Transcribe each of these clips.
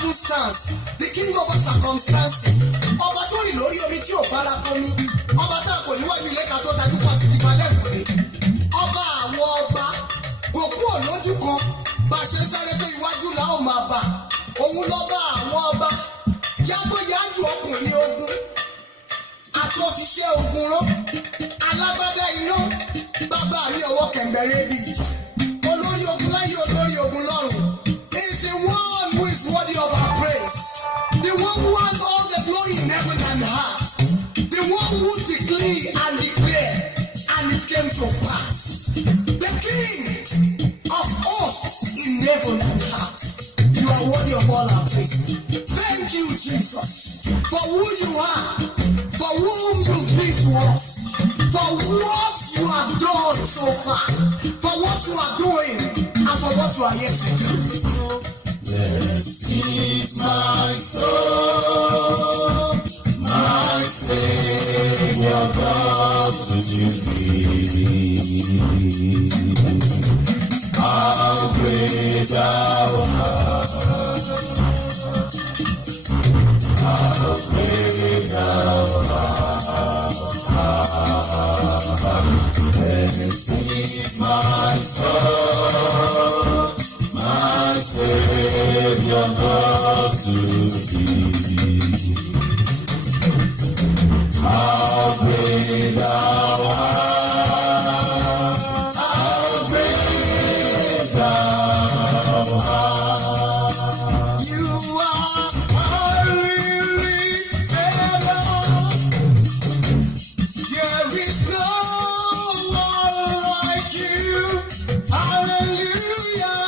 circumstance, the king over circumstances. Ọba tó rìn lórí omi tí ò fara kọmi. Ọba tá a kò níwájú ilé ká tó tajú kan ti di balẹ̀ ìkùnlé. Ọba àwọn ọba kò kúrò lójú kan. Bá a ṣe ń sáré tó iwájú la ó máa bà. Òun lọ́ba àwọn ọba. Yágbóyájú ọkùnrin ogun. Àtọ́fiṣẹ́ ogun rán. Alágbádá iná. Bàbá mi ọwọ́ kẹ̀mbẹ̀rẹ̀ bíi. Olórí ogun láyé olórí ogun lọ́run. Is the one who is worthy of our praise. The one who has all the glory in heaven and earth. The one who decree and declare, and it came to pass. The King of hosts in heaven and earth. You are worthy of all our praise. Thank you, Jesus, for who you are, for whom you've been to us, for what you have done so far, for what you are doing, and for what you are yet to do. This is my soul, my Savior God to thee. How great thou art, how great thou art. This is my soul, my Savior God to thee. How great thou art, how great thou art. You are our lily Ever. There is no one like you. Hallelujah.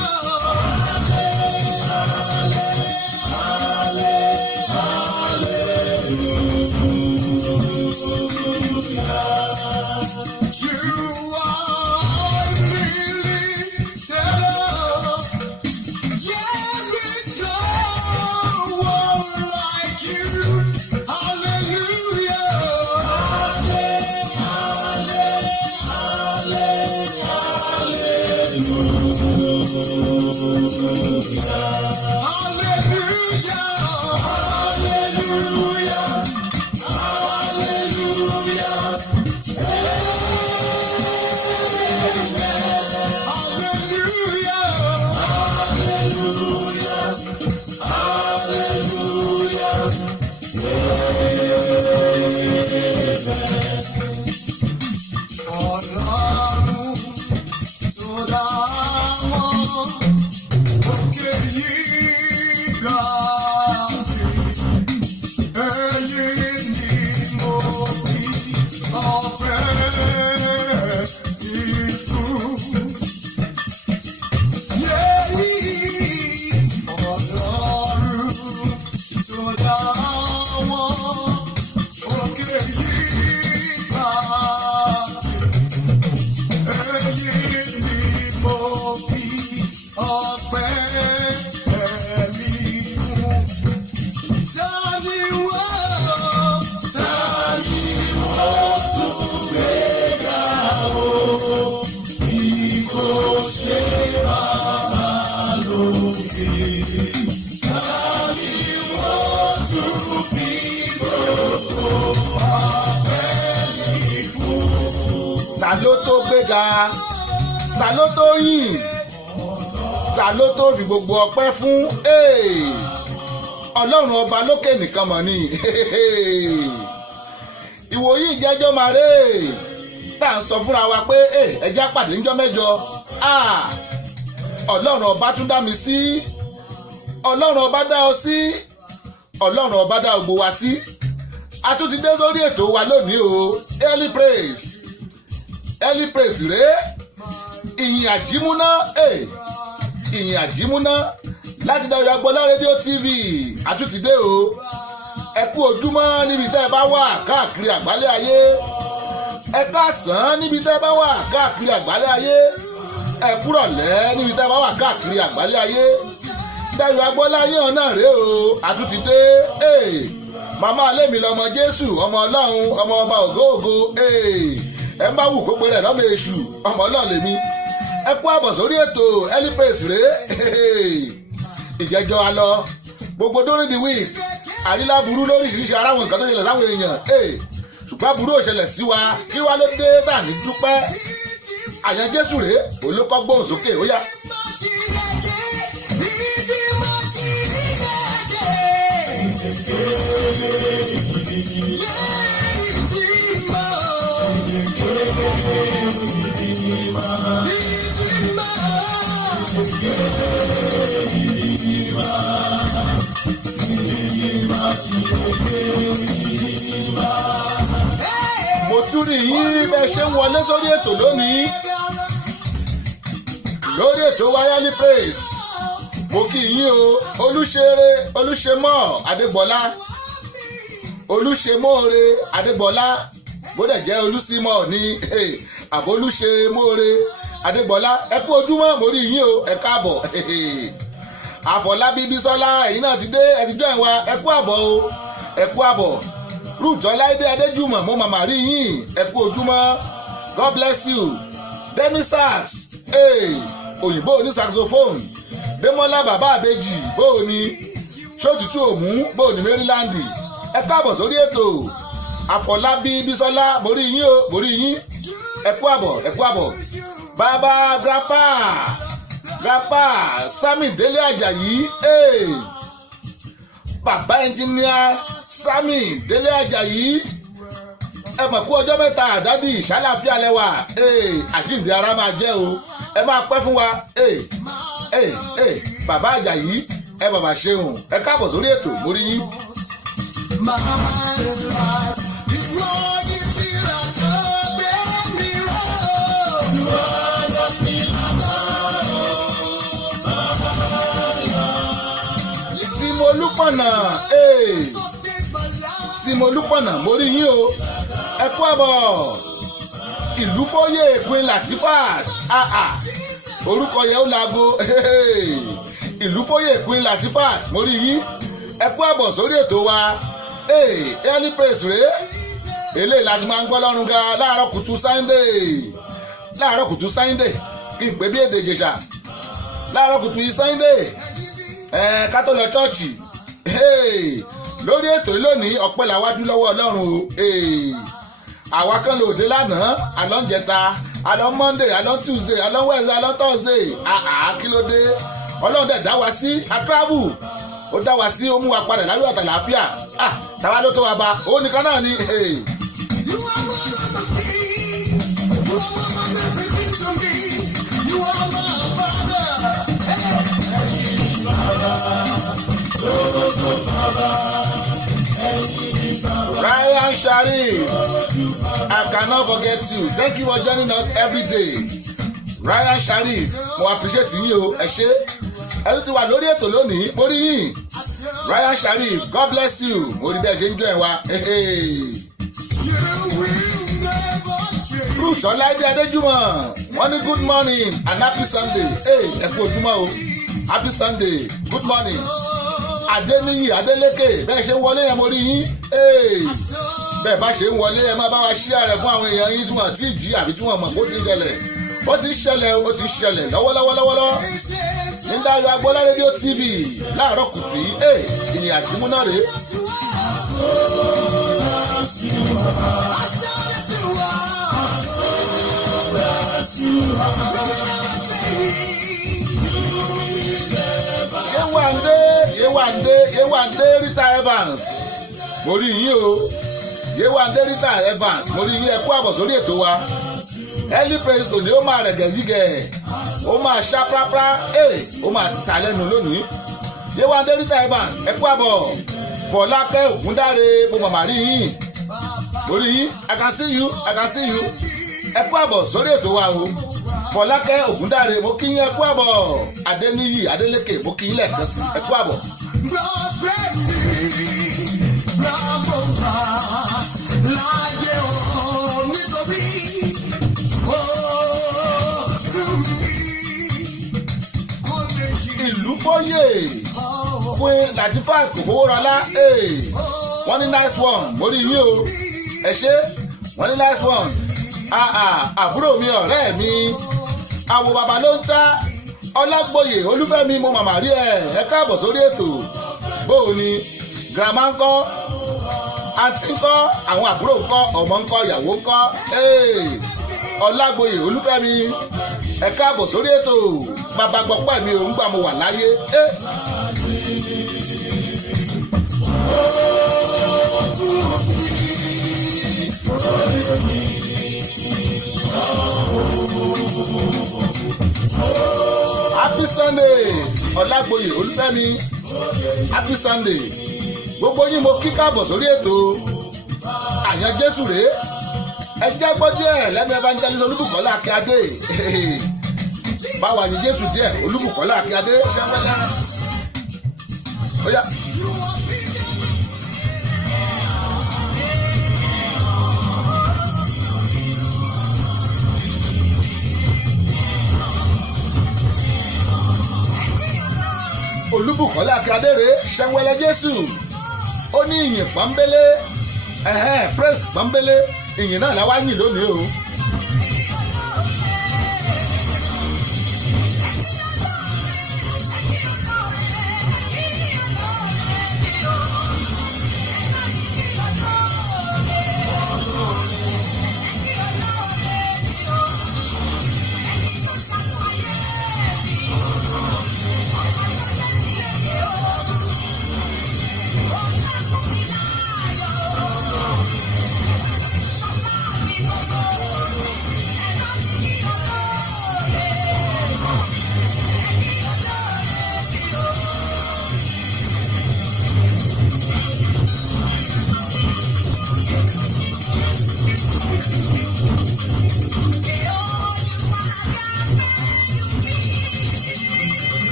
Ta ló tó gbéga, ta ló tó yìn, ta ló tó fi gbogbo ọpẹ́ fún Ọlọ́run ọba lókè nìkan mọ̀ ni. Ìwòyí ìjẹ́jọ́ máa rè tá à ń sọ fúnra wa pé ẹjẹ́ pàdé níjọ́ mẹ́jọ. Ọlọ́run ọba tún dá mi sí, Ọlọ́run ọba dá ọ sí, Ọlọ́run ọba dá gbogbo wa sí. A tún ti dé sórí ètò wa lónìí o, early praise rèé, ìyìn àjímúná ìyìn àjímúná láti Dayọ̀ Agboola rédíò TV. A tún ti dé o, ẹ kú ojúmọ́ níbi tẹ́ ẹ bá wà káàkiri àgbálẹ̀ ayé, ẹ káàsán níbi tẹ́ ẹ bá wà káàkiri àgbálẹ̀ ayé, ẹ kúrọ̀lẹ́ níbi tẹ́ ẹ bá wà káàkiri àgbálẹ̀ ayé. Dayọ̀ Agboola yàn náà rèé o, a tún ti dé. Màmá alẹ́mi lọmọ Jésù, ọmọ Ọlọ́run, ọmọ ọba ògóògo. Ẹ ń bá wù kó péré lọ́mọ èṣù, ọmọ Ọlọ́run lèmi. Ẹ kú àbọ̀ sórí ètò early praise rèé. Ìjẹ́jọ́ alọ́ gbogbo during the week àrílá burú lóríṣiríṣi ara àwọn nǹkan tó ṣẹlẹ̀ sáwọn èèyàn ṣùgbọ́n burú ò ṣẹlẹ̀ sí wa kí wá ló dé tà ní dúpẹ́ àyàn Jésù rèé olókọ́ gbóhùn sókè ó yá. Mo tún rí yín bẹ́ẹ̀ ṣe ń wọlé sórí ètò lónìí lórí ètò Wayali Praise. Mo kí yín o Olúṣemọ́ Adégbọ́lá Olúṣemọ́re Adégbọ́lá bó dẹ̀ jẹ́ Olúṣímọ́ ní àbólúṣemọ́re Adégbọ́lá ẹ kú ojúmọ́ mo rí yín o ẹ káàbọ̀ Àfọlábí Bísọ́lá ẹ̀yin náà ti dé ẹ̀díjọ́ ìwà ẹ kú àbọ̀ o ẹ kú àbọ̀ Ruth Ọláìdé Adéjùmọ̀ mo màmá rí yín ẹ kú ojúmọ́ God bless you Demi Sax òyìnbó ní saxophone Démọ́lá bàbá àbèjì bóò ní ṣòtútù òmù bóò ní Maryland ẹ káàbọ̀ sórí ètò Àfọlábí Bísọ́lá mo rí yín o mo rí yín ẹ kú àbọ̀ ẹ kú àbọ̀ bàbá grandpa Sami Délé Àjàyí bàbá ẹnjìníà Sami Délé Àjàyí ẹ mọ̀ kú ọjọ́ mẹ́ta àdádì ìṣàlàfíà lẹ́wà àjíǹde ara máa jẹ́ o ẹ máa pẹ́ fún wa bàbá Àjàyí ẹ bàbá ṣeun ẹ káàbọ̀ sórí ètò mo rí yín. Simolúpọ̀nà mo rí yín o ẹ kú àbọ̀ Ìlúfóyè Queen Latifat orúkọ yẹn ó lago Ìlúfóyè Queen Latifat mo rí yín ẹ kú àbọ̀ sórí ètò wa Wayali Praise rèé eléyìí láti máa ń gbọ́ lọ́rùn ga láàárọ̀ kùtù Sunday kí n pè bí èdè Ìjẹ̀ṣà láàárọ̀ kùtù Sunday ká tó lọ chọ́ọ̀chì lórí ètò lónìí ọpẹ́ làwájú lọ́wọ́ Ọlọ́run o àwa kan lòdì lánàá àlọ́ ń jẹta àlọ́ Monday àlọ́ Tuesday àlọ́ Wednesday àlọ́ Thursday kí ló dé Ọlọ́run dẹ̀ dá wa sí atravu ó dá wa sí ó mú wa padà láyọ̀ àtàlàáfíà tàwa ló tó wa bá ó nìkan náà ni. Ryan Sharif, I cannot forget you. Thank you for joining us every day. Ryan Sharif, mo appreciate yín o, ẹ ṣé. Ẹ tún ti wà lórí ètò lónìí, mo rí yín. Ryan Sharif, God bless you. Mo rí bẹ́ẹ̀ ṣe ń jọ ẹ̀ wá. Ruth Ọláìdé Adéjùmọ̀, wọ́n ní good morning and happy Sunday. Ẹ kú ojúmọ́ o, happy Sunday, good morning. Adéníyì Adélékè bẹ́ẹ̀ ṣe ń wọlé yẹn mo rí yín bẹ́ẹ̀ bá ṣe ń wọlé ẹ má bá wa share rẹ̀ fún àwọn èèyàn yín tí wọ́n ti jí àbí tí wọ́n mọ̀ kó ti ṣẹlẹ̀ ó ti ṣẹlẹ̀ lọ́wọ́lọ́wọ́ ní Dayo Agboola rédíò TV láàárọ̀ kùtù yìí ìyìn àjùmúná rèé. Yewande Rita Evans mo rí yín o Yewande Rita Evans mo rí yín ẹ kú àbọ̀ sórí ètò wa Wayali Praise òní ó máa rẹ̀gẹ̀ yígẹ̀ ó máa ṣá prápra ó máa ti sàlẹ́nu lónìí Yewande Rita Evans ẹ kú àbọ̀ Fọlákẹ́ Ògúndáre mo màmá rí yín mo rí yín I can see you ẹ kú àbọ̀ sórí ètò wa o Fọlákẹ́ Ògúndáre mo kí yín ẹ kú àbọ̀ Adéníyì Adélékè mo kí yín lẹ́ẹ̀kan sí ẹ kú àbọ̀. Ìlúfóyè Queen Latifat Fowórọlá wọ́n ní nice one mo rí yín o ẹ ṣé wọ́n ní nice one àbúrò mi ọ̀rẹ́ mi àwò bàbá ló ń ta Ọlágbóyè Olúfẹ́mi mo màmá rí ẹ káàbọ̀ sórí ètò bóò ni grandma ńkọ́ àǹtí ńkọ́ àwọn àbúrò ńkọ́ ọmọ ńkọ́ ìyàwó ńkọ́ Ọlágboyè Olúfẹ́mi ẹ káàbọ̀ sórí ètò bàbá gbọ́pẹ́ mi ò ń gbà mo wà láyé. Happy Sunday Ọlágboyè Olúfẹ́mi, Happy Sunday gbogbo yín mo kí káàbọ̀ sórí ètò àyàn Jésù rèé. Ẹ jẹ́ gbọ́ díẹ̀ lẹ́nu evangelist Olúbùkọ́lá Akíadé báwa ni Jésù díẹ̀ Olúbùkọ́lá Akíadé ṣẹ́wẹ́lẹ́ ó yá. Olúbùkọ́lá Akíadé rèé ṣẹ́wẹ́lẹ́ Jésù ó ní ìyìn pọ́nbélé praise pọ́nbélé ìyìn náà la wá yìn lónìí o.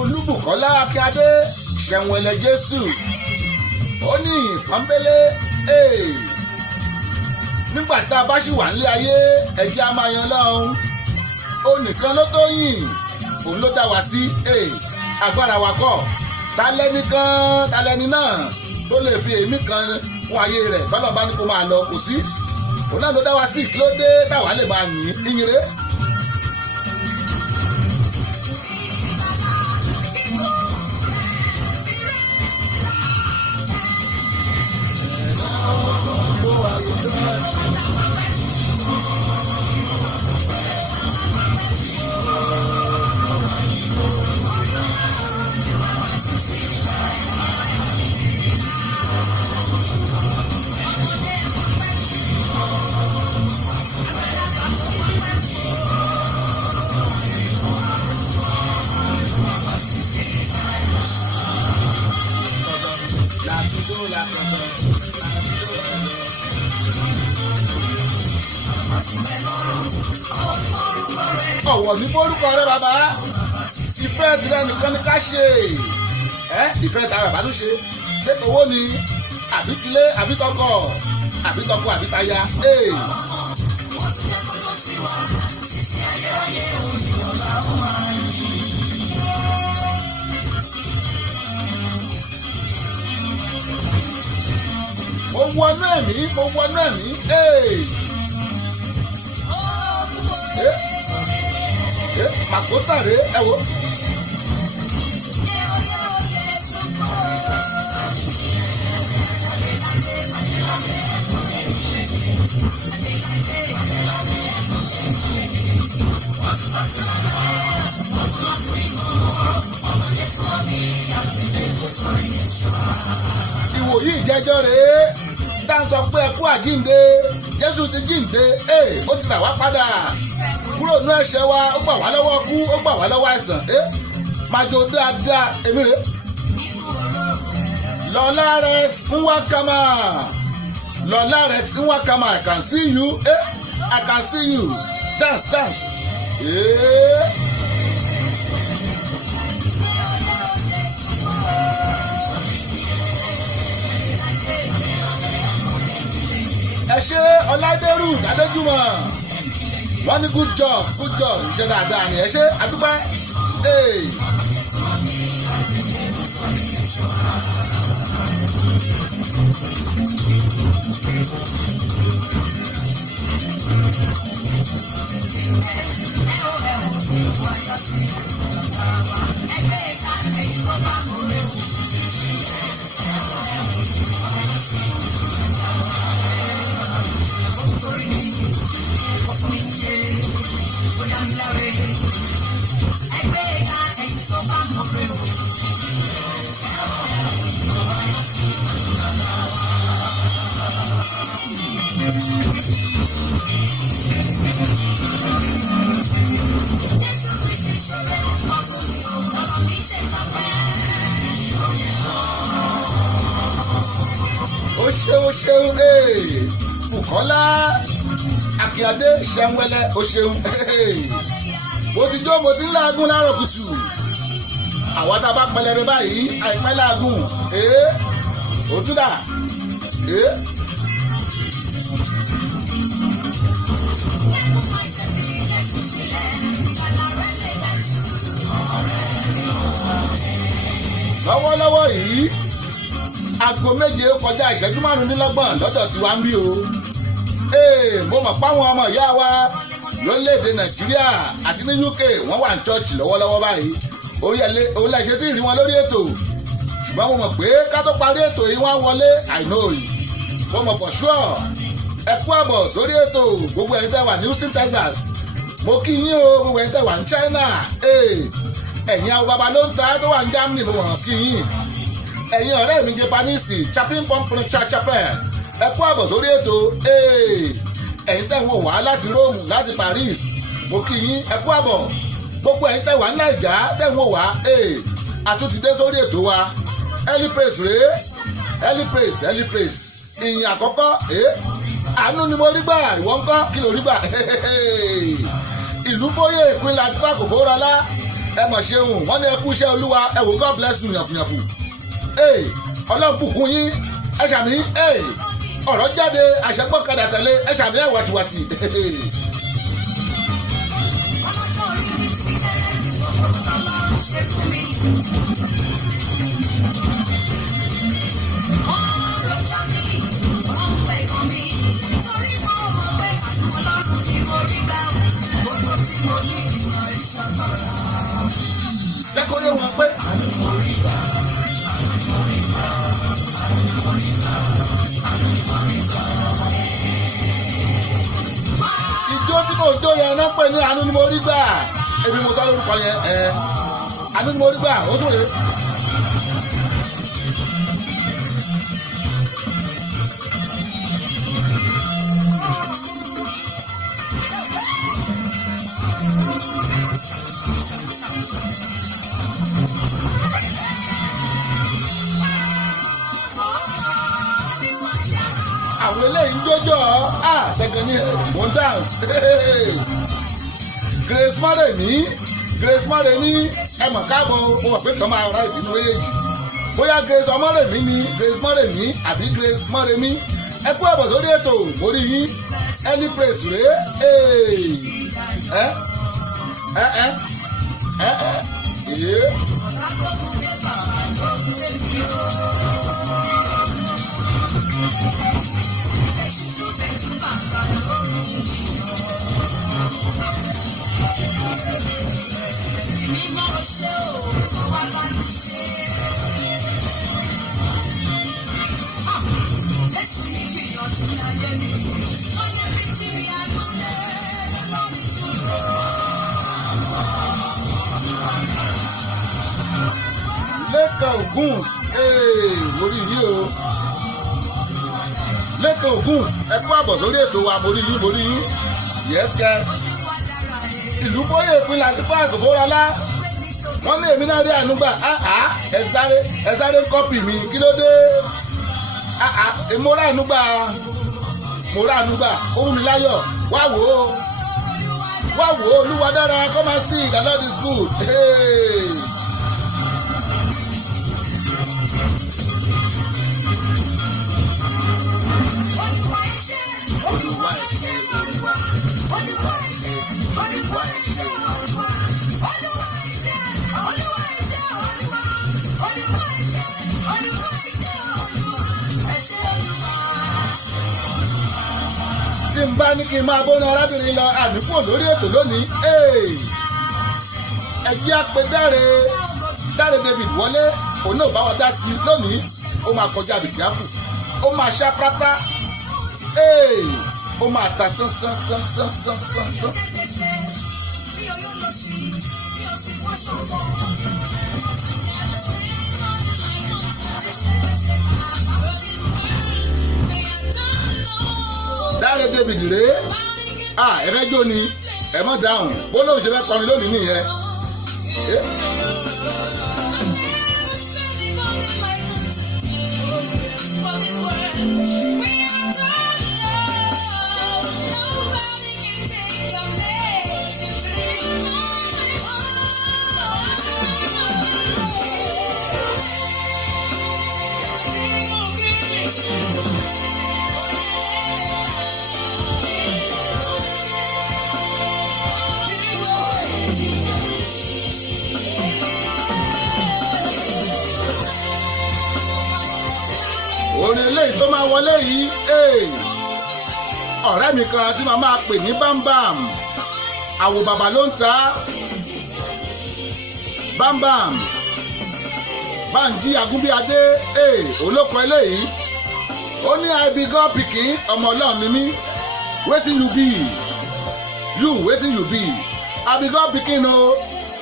Olúbùkọ́lá Akíadé ṣẹ̀wẹ̀lẹ̀ Jésù ó ní ìpọ́nbélé nígbà tá a bá ṣì wà nílé ayé ẹ̀jẹ̀ a máa yan lọ́hùn ó nìkan ló tó yìn òun ló dá wa sí agbára wa kọ́ talẹ́ni náà tó lè fi èémí kan fún ayé rẹ̀ bọ́lá bá ní kó máa lọ kò sí òun náà ló dá wa sí kí ló dé táwa lè máa yìn ìyìn rẹ̀. Ọ̀wọ̀ ní forúkọ rẹ bàbá ìfẹ́ tirẹ̀ nìkan ni ká ṣe ìfẹ́ tara bàbá ló ṣe ṣé owó ni àbí tilé àbí tọkọ àbí táyà. Mo wọnú ẹ̀mí. Màkósà rè ẹ wo. Ìwòyí ìjẹjọ rèé tá a sọ pé ẹ kú àjíǹde Jésù ti jíǹde ó ti rà wá padà kúrò ní ẹ̀ṣẹ̀ wa ó gbà wá lọ́wọ́ kú ó gbà wá lọ́wọ́ àìsàn máa jò dáadáa èmi rè lọ́lá rẹ̀ ń wá kama I can see you I can see you dance. Ẹ ṣe Ọládérù Adéjúmọ̀ wọ́n ní good job ìjọ dáadáa ni ẹ ṣe àdúpẹ́. ṣeun Bùkọ́lá Akínyàdé ṣẹ́wẹ́lẹ́ o ṣeun mo ti jó mo ti ń láàgùn láàárọ̀ kùtù àwọn tá a bá pẹlẹbẹ báyìí àìpẹ́ láàgùn òtúndà lọ́wọ́lọ́wọ́ yìí aago 7 kọjá ìṣẹ́jú 25 lọ́dọ̀ tí wàá ń bí o mo mọ̀ páwọn ọmọ ìyá wa lórílẹ̀‐èdè Nàìjíríà àti ní UK wọ́n wà ní chọ́ọ̀chì lọ́wọ́lọ́wọ́ báyìí òun lè ṣe tí ì rí wọn lórí ètò ṣùgbọ́n mo mọ̀ pé ká tó parí ètò yìí wọ́n á wọlé I know yìí mo mọ̀ for sure ẹ kú àbọ̀ sórí ètò gbogbo ẹ̀yin tẹ́ wà ní Houston Texas mo kí yín o gbogbo ẹ̀yin tẹ́ wà ní China ẹ̀yin àwọn baba ló ń ta tó wà ní Germany mo mọ̀ kí yín ẹ̀yin ọ̀rẹ́ mi Japanese Chaplin Pumpkin Chapel ẹ kú àbọ̀ sórí ètò ẹ̀yin tẹ́ wọ́n wá láti Rome láti Paris mo kí yín ẹ kú àbọ̀ gbogbo ẹ̀yin tẹ́ wà ní Naija tẹ́ wọ́n wá àtúntìdé sórí ètò wa early praise rèé early praise ìyìn àkọ́kọ́ àánú ni mo rí gbà ìwọ ńkọ́ kí ló rí gbà ìlú bóyè ìpínlẹ̀ àtúbà kò bóra lá ẹ mọ̀ ṣeun wọ́n ní ẹ kú iṣẹ́ Olúwa ẹ wò God bless you yànfùyànfù Ọlọ́run bùkún yín ẹ ṣàmì ọ̀rọ̀ jáde àṣẹpọ̀kadà tẹ̀lé ẹ ṣàmì ẹ̀ wàtìwàtì. Jẹ́kọ̀ọ́ wọn pé ìjó tí mo jó yẹn náà pè ní àánú ni mo rí gbà èmi mo sọ lórúkọ yẹn àánú ni mo rí gbà ó dùn rè. àwọn eléyìí ń jójó ṣẹ̀gẹ̀ ní mondan Grace Mọ́rẹ̀mí ẹ mọ̀ káàbọ̀ mo mọ̀ pé kàn máa ra ìdínú méjèèjì bóyá Grace Mọ́rẹ̀mí ni Grace Mọ́rẹ̀mí àbí Grace Mọ́rẹ̀mí ẹ kú ẹ̀bọ̀ sórí ètò mórí yín early praise rèé Ògún mórí yìí o lẹ́kọ̀ọ́ Ògún ẹ kú àbọ̀ sórí ètò wa mórí yìí yẹ́sẹ̀ ìlú bóyè ìpínlẹ̀ àtìpá àgòbóralá wọ́n ní èmi náà rí ànúgbà ẹ sáré kọ́pì mi kí ló dé mo rà ànúgbà ó wù mí láyọ̀ wá wò ó Olúwa dára come and see the Lord is good. Tí n bá ní kí n máa bóná arábìnrin lọ àdúgbò lórí ètò lónìí ẹ jẹ́ àpè Dáre David wọlé òun náà bá wọn dá sí lónìí ó máa kọjá bìkíáfù ó máa ṣá pápá ó máa ta sánsán. Dáre David rèé ẹ̀rẹ́jọ́ ni ẹ̀ mọ́ dáhùn bó lóun ṣe fẹ́ kọrin lónìí nìyẹn. orin eléyìí tó máa wọlé yìí ọ̀rẹ́ mi kan tí màá máa pè ní bámbàm àwò bàbá ló ń ta bámbàm Bánjí Àgúnbíadé olóko eléyìí ó ní I be God pikin ọmọ ọlọ́run ni mí wetin you be you wetin you be I be God pikin o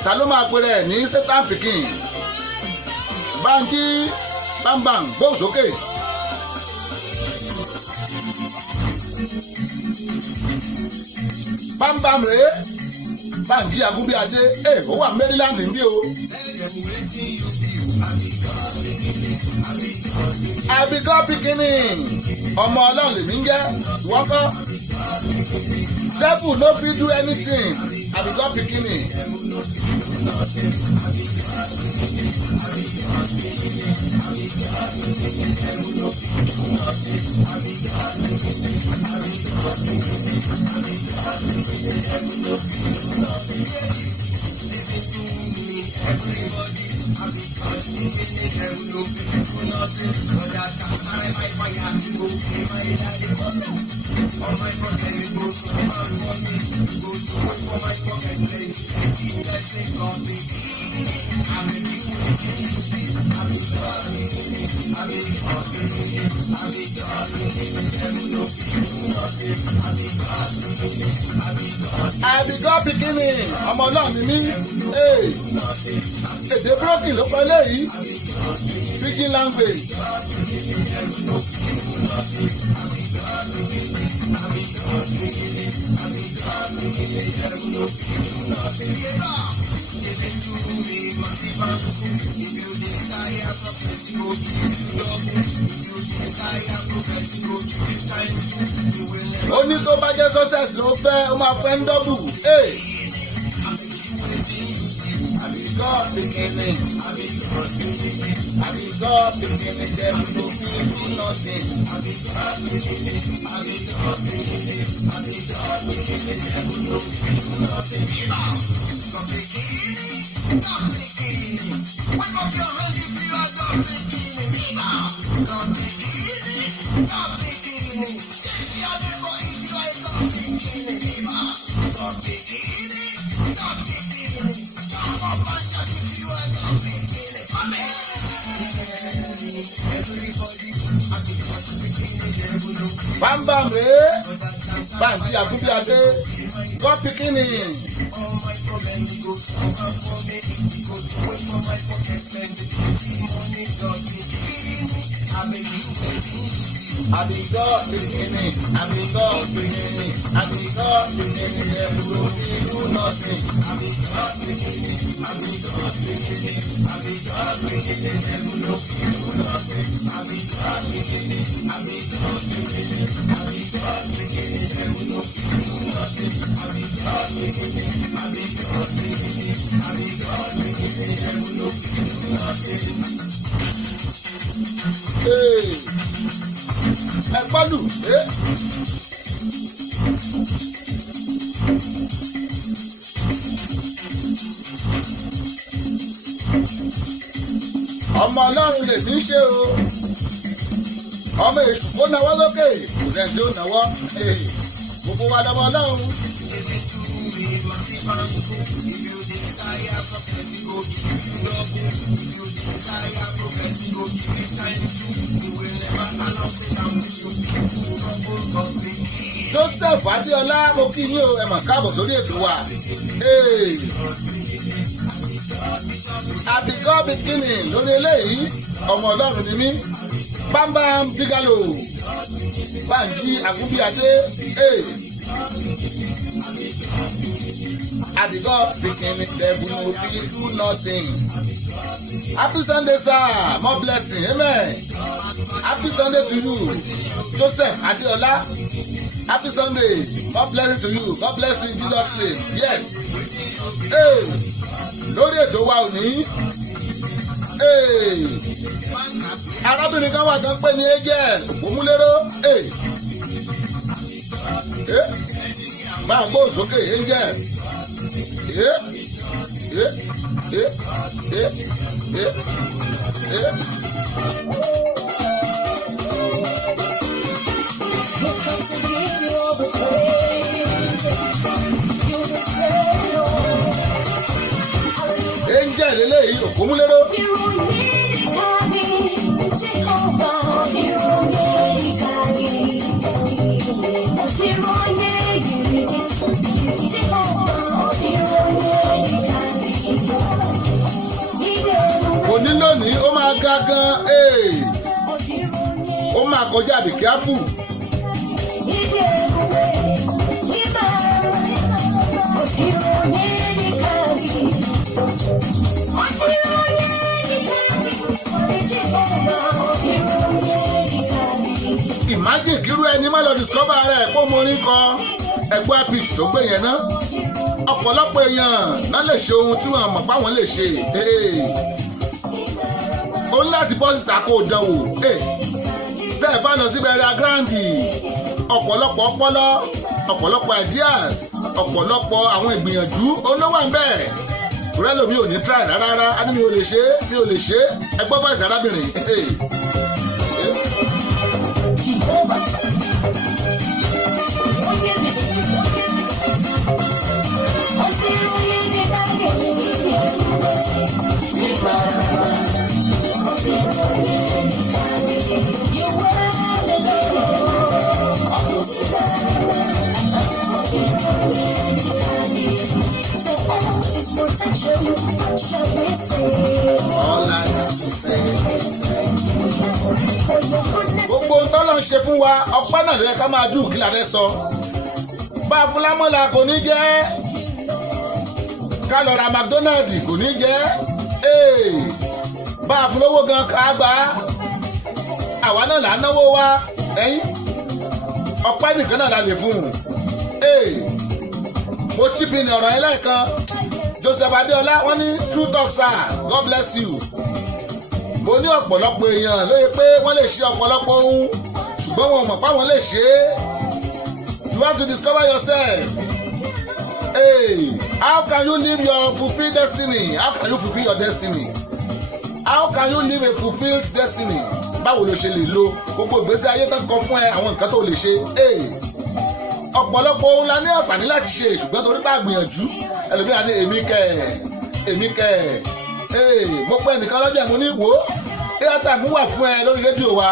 ta ló máa pèrè ní Satan pikin Bánjí bámbàm gbóhùn sókè. Bámbàm rèé Bánjí Àgúnbíadé ó wà Maryland níbí o. àbíkọ́ pikini ọmọ ọlọ́run lèmi ń jẹ́ wọ́kọ́ devil no fit do anything àbíkọ́ pikini. àbíkọ́ pikini ọmọ náà ni mí èdè broken ló pẹ́ léyìí pidgin language. ó ní tó bá jẹ́ success ló fẹ́ ó máa fẹ́ ń dọ́bù. àbíkọ́ pikini àbíkọ́ pikini jẹ́ ló fi kú nọ́ọ̀sì. Bámbàm rèé Bánjí Àgúnbíadé God pikini. àbíkọ́ pikini àbíkọ́ pikini àbíkọ́ pikini lẹ́bùrú ìlú nọ́ọ̀sì. àbíkọ́ pikini àbíkọ́ pikini àbíkọ́ pikini lẹ́bùrú ìlú nọ́ọ̀sì. àbíkọ́ pikini àbíkọ́ pikini àbíkọ́ pikini lẹ́bùrú ìlú nọ́ọ̀sì. àbíkọ́ pikini àbíkọ́ pikini àbíkọ́ pikini lẹ́bùrú ìlú nọ́ọ̀sì. ẹ gbọ́dù ọmọ ọlọ́run lè ní ṣe o ọmọ èṣù kó nawọ́ lókè kò sẹ́ni tí ó nawọ́ gbogbo wa lọ́mọ ọlọ́run. Joseph Adéọlá mo kí yín o ẹ mà káàbọ̀ sórí ètò wa. àbíkọ́ pikini lórí eléyìí ọmọ ọlọ́run ni mí Bámbàm Bígálò Bánjí Àgúnbíadé àbíkọ́ pikini devil no fit do nothing. Happy Sunday sir, more blessing, amen. Happy Sunday to you. Joseph Adeola. Happy Sunday. God bless to you. God bless you in Jesus' name. Yes. Hey. Lórí ètò wa òní. Hey. Arábìnrin kan wà tán pé ní Angel Òmúléró. Hey. Hey. Máa gbó sókè Angel. Hey. Hey. Hey. Hey. Hey. Hey. Angel eléyìí Ògúnmúléró. Òní lónìí ó máa ga gan ó máa kọjá àbíkíáfù. Imagine kírú ẹni má lọ discover rẹ̀ kó mo ní kan ẹgbẹ́ pitch tó gbé yẹn ná. Ọ̀pọ̀lọpọ̀ èèyàn náà lè ṣe ohun tí wọ́n mọ̀ páwọn lè ṣe. Ó ní láti bọ́ síta kó o dánwò. Tẹ́ ẹ bá lọ sí bẹ̀rẹ̀ agrandi ọ̀pọ̀lọpọ̀ ọpọlọ ọ̀pọ̀lọpọ̀ ideas ọ̀pọ̀lọpọ̀ àwọn ìgbìyànjú olówó ń bẹ̀. Rẹ́lò mi ò ní try rárá á ní mi ò lè ṣe ẹ gbọ́ bá ìṣẹ́ arábìnrin. Gbogbo tọ́lọ̀ ń ṣe fún wa ọpẹ́ náà ló yẹ ká máa dùn kí la fẹ́ sọ. Bá a fún lámọ́lá kò ní jẹ́ ká lọ ra McDonald kò ní jẹ́ bá a fún lówó gan ká gbà á àwa náà là ń náwó wa ọpẹ́ nìkan náà la lè fún un. Mo chip in ọ̀rọ̀ yẹn lẹ́ẹ̀kan Joseph Adeola wọ́n ní true talk sir God bless you. Mo ní ọ̀pọ̀lọpọ̀ èèyàn ló yẹ pé wọ́n lè ṣe ọ̀pọ̀lọpọ̀ ohun ṣùgbọ́n wọn mọ̀ páwọn lè ṣe é. You have to discover yourself. How can you live your fulfilled destiny? How can you fulfill your destiny? How can you live a fulfilled destiny? Báwo ló ṣe lè lo gbogbo ìgbésí ayé tán kan fún ẹ àwọn nǹkan tó lè ṣe? Ọ̀pọ̀lọpọ̀ ohun la ní àǹfààní láti ṣe ṣùgbọ́n torí bá gbìyànjú ẹlòmíràn ní èmi kẹ̀. Mo pẹ́ nìkan lọ́jọ́ mo ní wò ó airtime wà fún ẹ lórí rédíò wa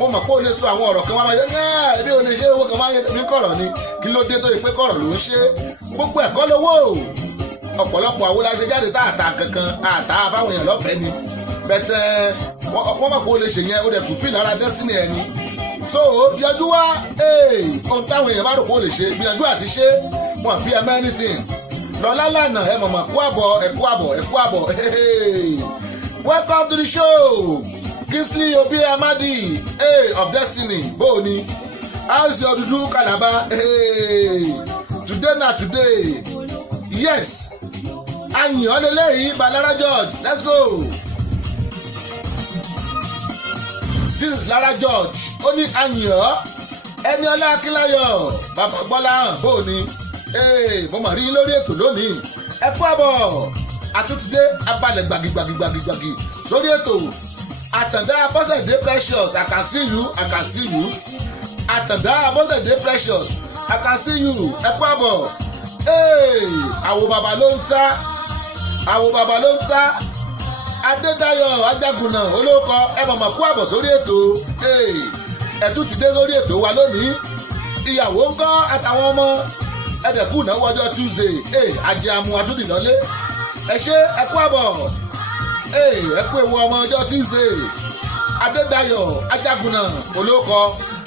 mo mọ̀ pé o lè sọ àwọn ọ̀rọ̀ kan wá máa yẹ ẹbí o lè ṣe owó kan máa yẹ mí kọ̀rọ̀ ni kí ló dé tó yẹ pé kọ̀rọ̀ ló ń ṣe gbogbo ẹ̀kọ́ lówó ọ̀pọ̀lọpọ̀ àwọn la ṣe jáde sáàtà kankan àtà fáwọn èèyàn lọ́fẹ̀ẹ́ ni bẹ́tẹ̀ wọ́n mọ̀ pé o lè ṣe yẹn o dẹ̀ fulfill ara destiny ẹ ni so gbìyànjú wá ohun táwọn èèyàn bá rò pé o lè ṣe gbìyànjú àti ṣe wọn fi ẹ anything lọ́lá lánàá ẹ mọ̀mọ́ ẹ̀kú àbọ̀ welcome to the show Kingsley Obi Amadi of Destiny bóòni how is your dudu Calabar today na today yes ayin ọlẹ́lẹ́yìn Balara George let's go this is Lara George ó ní ayin ọ Ẹniọlá Akínláyọ̀ bàbá Gbọ́lá bóòni mo mà rí lórí ètò lónìí ẹ kú àbọ̀ àtúntìdé abalẹ̀ gbàgìgbàgì lórí ètò Àtàndá Abọ́sẹ̀dé Precious I can see you Àtàndá Abọ́sẹ̀dé Precious I can see you ẹ kú àbọ̀ àwo bàbá ló ń ta Adédáyọ̀ Ajágúnná olóko ẹ mọ̀mọ́ kú àbọ̀ sórí ètò ẹ̀túntìdé lórí ètò wa lónìí ìyàwó ńkọ́ àtàwọn ọmọ ẹ̀dẹ̀kù náwó ọjọ́ Tuesday àjẹmú adúdìlọ́lé ẹ ṣe ẹ kú àbọ̀ ẹ kú ewu ọmọ ọjọ́ Tuesday Adédáyọ̀ Ajágúnná olóko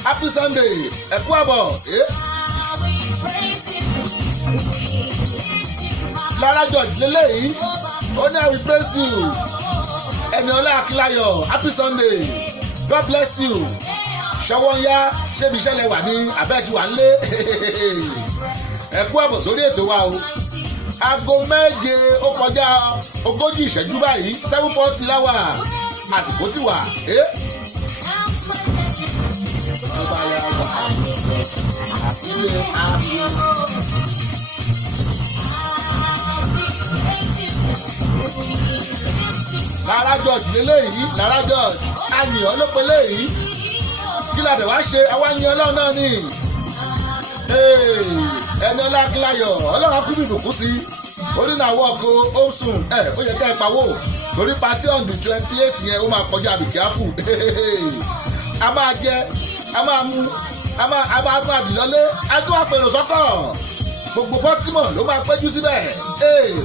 Happy Sunday ẹ kú àbọ̀ Lara George lélẹ́yìí ó ní I will praise you Ẹniọlá Akínláyọ̀ Happy Sunday God bless you ṣọwọ́ ń yá ṣébi iṣẹ́ wà ní abẹ́ẹ̀kí wà nílé ẹ kú àbọ̀ sórí ètò wa o aago méje ó kọjá 40 ìṣẹ́jú báyìí 7:40 láwà àsìkò ti wà tó bá yà wà àfilẹ̀ àfilẹ̀. Lára George lélẹ́yìí Lára George àyàn ló pe léyìí kí la dẹ̀ wá ṣe àwa yan ọlọ́run náà ni ẹni ọlá kíláyọ̀ ọlọ́run akúndùn ìdùnkún sí onínàwọ̀ ọkọ̀ oṣùn ó yẹ ká ẹ pawó torí pati on the 28 yẹn ó máa kọjá àbìkíáfù a máa jẹ a máa mú a máa gbọ́ àbìlọ́lé a tún àpèrò sọ́kọ̀ gbogbo bọ́tímọ̀ ló máa péjú síbẹ̀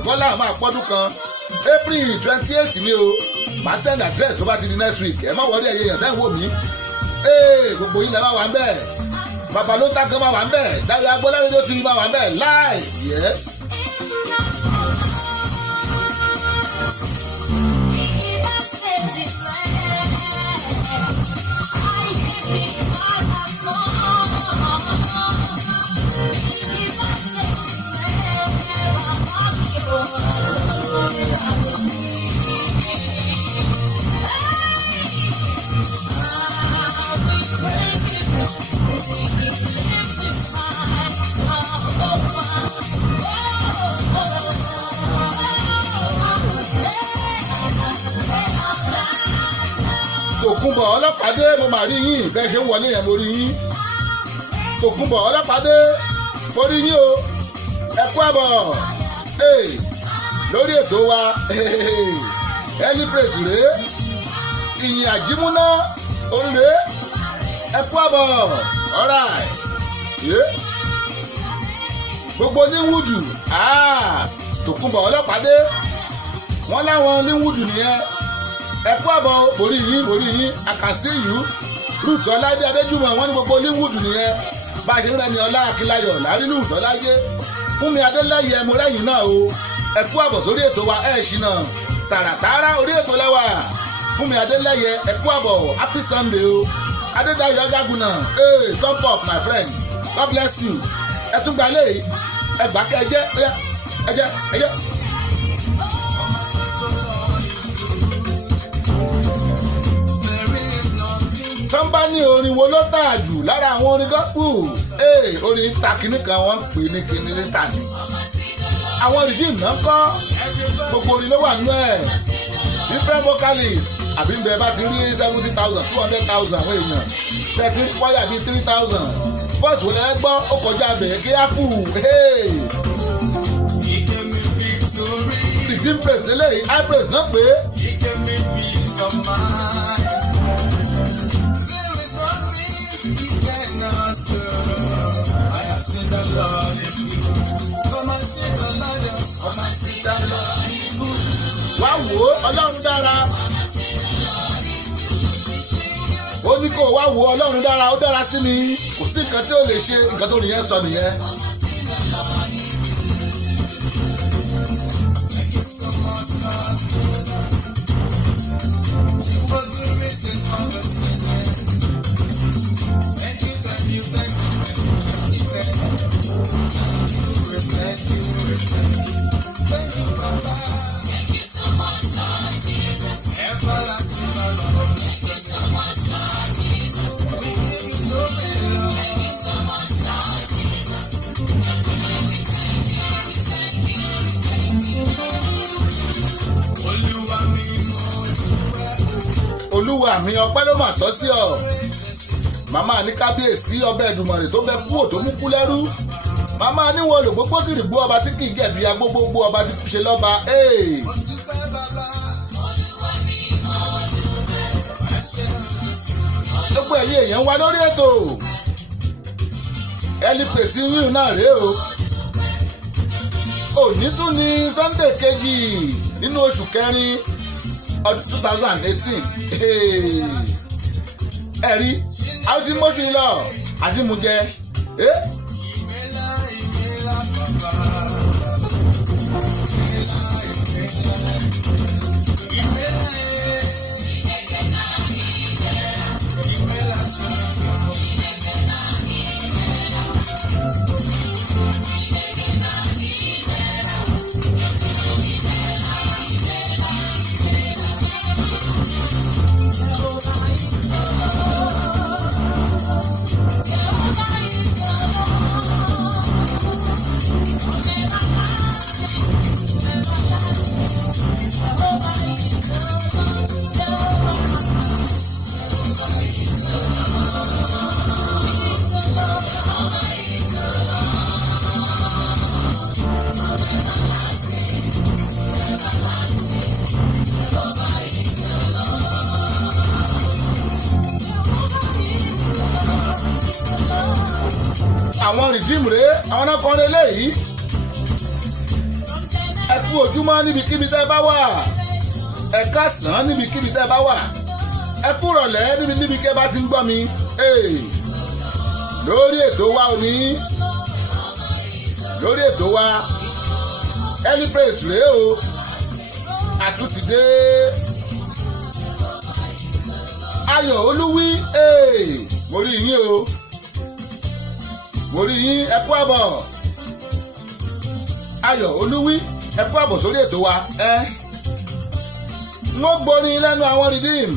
bọ́lá máa pọ́dún kan April 28 ni o màá send address tó bá ti di next week ẹ má wọlé ẹyẹ yẹn dẹ́n wò mí gbogbo yín lẹ máa wà ń bẹ̀ bàbá ló ta kan máa wà ń bẹ̀ Dáre Agbọ́lá rédíò TV máa wà ń bẹ̀ live yes. Tòkunbọ̀ Ọlọ́pàdé mo mà rí yín bẹ́ẹ̀ ṣe ń wọlé yẹn mo rí yín Tòkunbọ̀ Ọlọ́pàdé mo rí yín o ẹ kú àbọ̀ lórí ètò wa ẹni praise rèé ìyìn àjímúná òǹrè ẹ kú àbọ̀ alright gbogbo ní wúdù Tòkunbọ̀ Ọlọ́pàdé wọ́n láwọn ní wúdù nìyẹn ẹ kú àbọ̀ orí yín I can see you Ruth Ọládé Adéjùmọ̀ wọ́n ní gbogbo Hollywood nìyẹn bá a ṣe ń rẹ́ni Ọlá Akíláyọ̀ lárílù Ìdọ́lájé Fúnmi Adélẹ́yẹ mo rẹ́yìn náà o ẹ kú àbọ̀ sórí ètò wa ṣìnà tààràtààrà orí ètò lẹ́wà Fúnmi Adélẹ́yẹ ẹ kú àbọ̀ happy Sunday o Adédáyọ̀ Agágúnà come up my friend God bless you ẹ tún gbalẹ̀ ẹ gbà kẹ́ ẹjẹ́. tán bá ní orin wo ló tà jù lára àwọn orin gospel orin takini kan wọ́n ń pè ní kíní níta ni àwọn redeem náà kọ́ gbogbo orin ló wà nínú ẹ̀ different vocalists àbí ń bẹ bá ti rí 70,000 200,000 àwọn èèyàn tẹ́tí wáyà bíi 3,000 bọ́ọ̀sì wọlé ẹgbọ́ ó kọjá bẹ̀rẹ̀ kí á fù redeem praise lélẹ́yìí high praise náà pé. wá wò ó Ọlọ́run dára ó ní kó wá wò ó Ọlọ́run dára ó dára sí mi kò sí nǹkan tí ó lè ṣe nǹkan tó nìyẹn sọ nìyẹn. Olúwa mi ọpẹ́ ló mà tọ́ sí ọ màmá ní kábíyèsí ọbẹ̀ Èdùmàrè tó bẹ kú òtó mú kú lẹ́rú màmá níwọ̀ lò gbogbo kìrìgbó ọba tí kì í gẹ̀bí agbógbó ọba tí kì í ṣe lọ́ba gbogbo ẹ̀yin èèyàn wá lórí ètò ẹlípèsì yín náà rèé o òní tún ní Sunday kejì nínú oṣù kẹrin ọdún 2018 ẹ̀rí àwọn tí mo ṣe lọ àdìmújẹ àwọn rìdíìmù rèé àwọn náà kọrin eléyìí. Ẹ kú ojúmọ́ níbikíbi tẹ́ ẹ bá wà. Ẹ káàsán níbikíbi tẹ́ ẹ bá wà. Ẹ kú rọ̀lẹ́ níbi kẹ́ bá ti ń gbọ́ mi. Lórí ètò wa òní, lórí ètò wa Early Praise rèé o, àtúntìdé Ayọ̀ Olúwí, mo rí yín o, mo rí yín, ẹ kú àbọ̀. Ayọ̀ Olúwí, ẹ kú àbọ̀ sórí ètò wa. Mo gbórin lẹ́nu àwọn Redeem,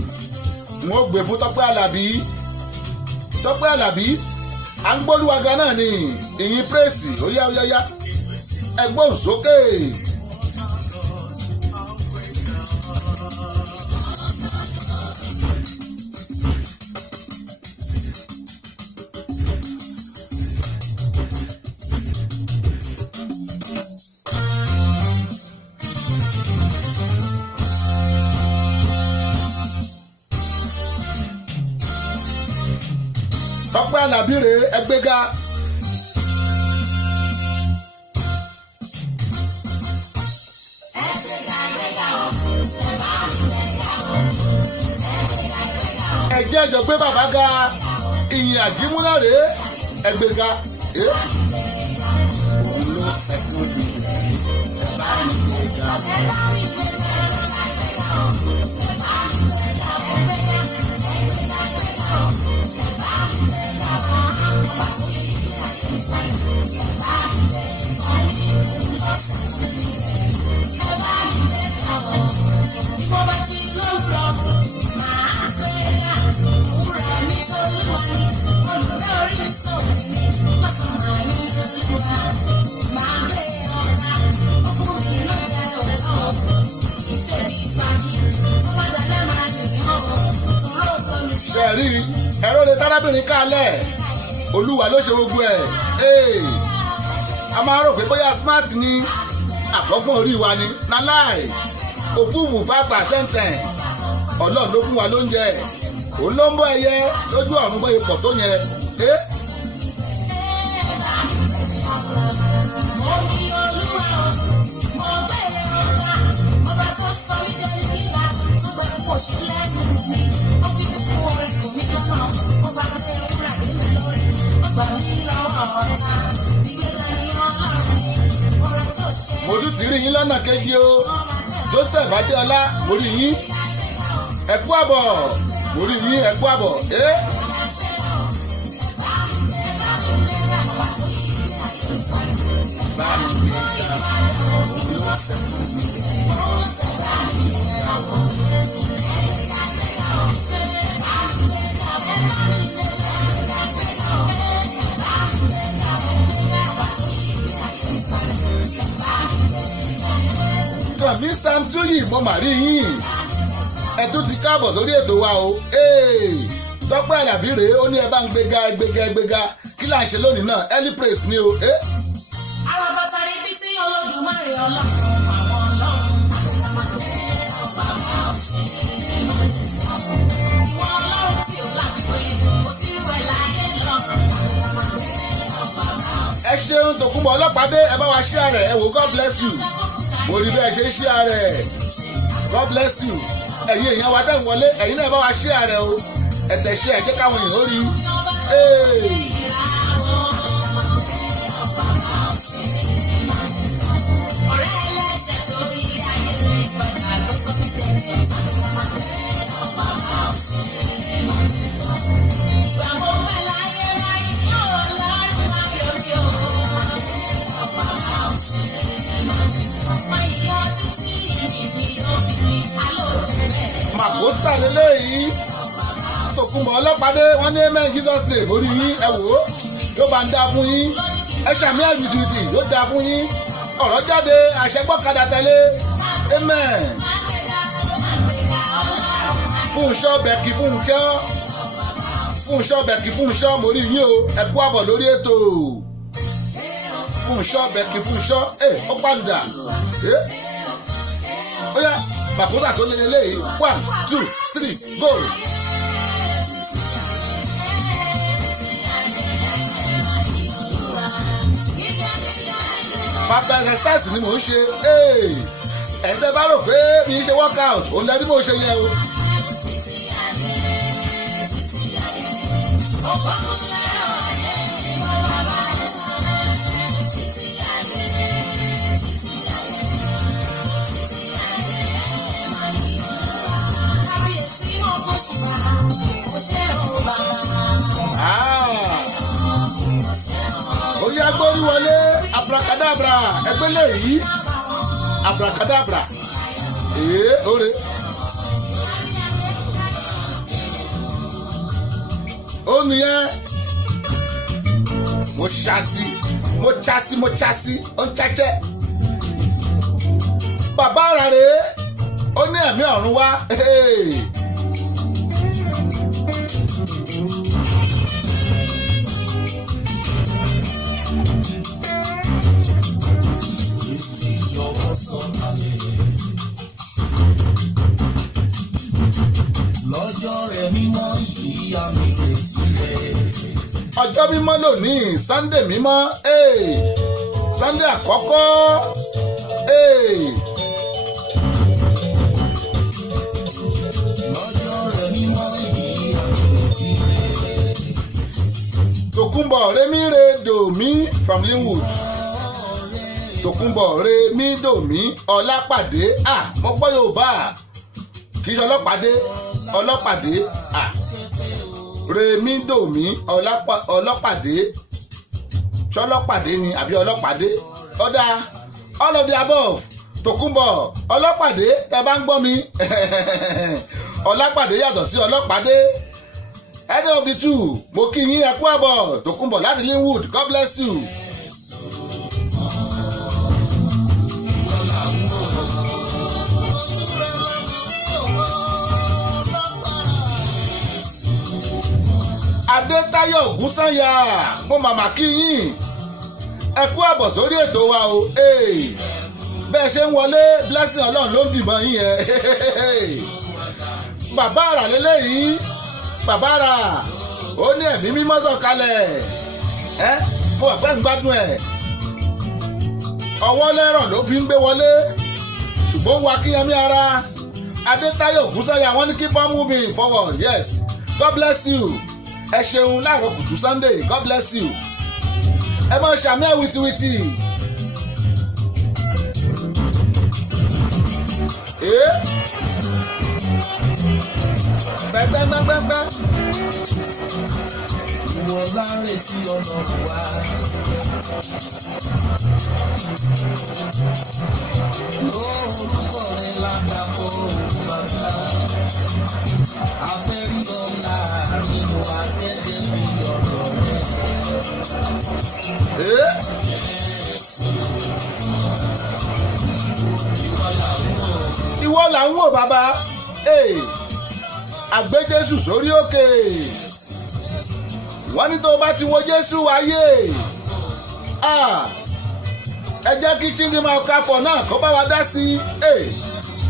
mo gbé fún Tọ́pẹ́ Àlàbí. Tọ́pẹ́ Àlàbí à ń gbólúwaga náà ni ìyìn praise ó yá ẹgbọ́n sókè. Tọ́pẹ́ Àlàbí rèé ẹgbẹ́ga. Ẹ̀jẹ̀ ẹ̀jọ̀ gbé bàbá ga ìyìn àjímúná rèé ẹgbẹ́ga. Ṣẹ̀rí ẹ̀rọ lè tárábìnrin kálẹ̀ Olúwa ló ṣe gbogbo ẹ̀. A máa rò pé bóyá smart ni àkọ́gbọ́n orí wa ni nálàì òfúùfù 5% Ọlọ́run ló fún wa lóúnjẹ òun ló ń bọ́ ẹyẹ lójú ọ̀run bóyá pọ̀ tó yẹn. Mo tún ti rí yín lọ́nà kejì o, Joseph Adéọlá, mo rí yín, ẹ kú àbọ̀, mo rí yín, ẹ kú àbọ̀. Mi Samsuyi mo mà rí yín, ẹ tún ti káàbọ̀ sórí ètò wa o. Tọ́pẹ́ Àlàbí rèé ó ní ẹ bá ń gbéga kí là ń ṣe lónìí náà Early Praise ni o. Àwọn bàtà rí bí tí Olódùmarè Ọlọ́run àwọn Ọlọ́run. Ìwọ Ọlọ́run tí ò láfiwé kò sí irú ẹ̀ láyé lọ́run. Ẹ ṣeun Tòkunbọ̀ Ọlọ́pàdé, ẹ bá wa share rẹ̀, ẹ wò God bless you. Mo rí bẹ́ẹ̀ ṣe share rẹ̀, God bless you. Ẹ̀yin èèyàn wa tẹ̀ ń wọlé, ẹ̀yin náà bá wa share rẹ̀ o. Ẹ̀tẹ̀ ṣe ẹ̀jẹ̀ káwọn èèyàn ó rí. Ọ̀rẹ́ ẹlẹ́ṣẹ̀ tó rí ilé ayé rẹ̀ padà tó sọ mí tẹ̀lé. Ìgbà mo pẹ́ láyé ráyé ní ọ̀rọ̀ lọ́rùn máa yọrí o. Màkósà lélẹ́yìí Tòkunbọ̀ Ọlọ́pàdé wọ́n ní amen Jesus name orí yín ẹ wò ó yóò bá ń dá fún yín ẹ ṣàmì àjùjùtì yóò dá fún yín ọ̀rọ̀ jáde àṣẹ gbọ́kadà tẹ̀lé amen. Fúnṣọ́ Bẹ̀kì Fúnṣọ́ mo rí yín o ẹ kú àbọ̀ lórí ètò. Fúnṣọ́ Bẹ̀kì Fúnṣọ́ ó pàlùdà ó yá Màkósà tó lé lélẹ́yìí 1 2 3 go. pápá exercise ni mò ń ṣe ẹ̀ẹ́dẹ́ bá rò pé mi ṣe workout òun lẹ́ni mò ń ṣe yẹn o. Oya gbórí wọlé abracadabra ẹgbẹ́ lèyí abracadabra ore ó nìyẹn mo chasi ó ń chẹ́chẹ́ bàbá ara rẹ̀ ó ní ẹ̀mí ọ̀run wá. Lọ́jọ́ rẹ̀ mímọ́ yìí àmì retí rẹ̀. Ọjọ́ mímọ́ lónìí Sunday mímọ́ Sunday àkọ́kọ́ Lọ́jọ́ rẹ̀ mímọ́ yìí àmì retí rẹ̀. Tòkunbọ̀ Remi re Domi from Linwood. Tòkunbọ̀ Remi Domi Ọlápàdé mo gbọ́ Yorùbá kì í ṣe ọlọ́pàdé Remi Domi ọlọ́pàdé ṣọlọ́pàdé ni àbí ọlọ́pàdé ọ̀dà all of the above. Tòkunbọ̀ ọlọ́pàdé ẹ bá ń gbọ́ mi ọlọ́pàdé yàtọ̀ sí ọlọ́pàdé head of the two mo kí yín ẹ kú àbọ̀ Tòkunbọ̀ láti Linwood God bless you. Adétáyọ̀ Ògúnsànyà mo màmá kí yín ẹ kú àbọ̀ sórí ètò wa o bẹ́ẹ̀ ṣe ń wọlé blessing Ọlọ́run ló ń dìbọn yín yẹn bàbá àrà lélẹ́yìí bàbá àrà ó ní ẹ̀mí mímọ́ sọ̀kalẹ̀ mo wà pẹ́ ń gbádùn ẹ̀ ọwọ́ lẹ́rọ̀ ló fi ń gbé wọlé ṣùgbọ́n wa kíyẹmí ara Adétáyọ̀ Ògúnsànyà wọ́n ní keep on moving forward yes God bless you. Ẹ ṣeun láàárọ̀ kùtù Sunday God bless you. Ẹ máa ṣàmì ẹ̀ wìtìwìtì. Pẹ́pẹ́pẹ́pẹ́. Ìwọ láre tí Ọlọ́run wá. Lórúkọ rẹ̀ lágbàpọ̀ bàbá. Afẹ́rí ọ̀la nínú akẹ́kẹ́ bí ọ̀rọ̀ rẹ̀. Ìwọ là ń wò bàbá àgbé Jésù sórí òkè wọ́n ní tó bá ti wo Jésù ayé ẹ jẹ́ kí Chindinma Okafor náà kó bá wa dá sí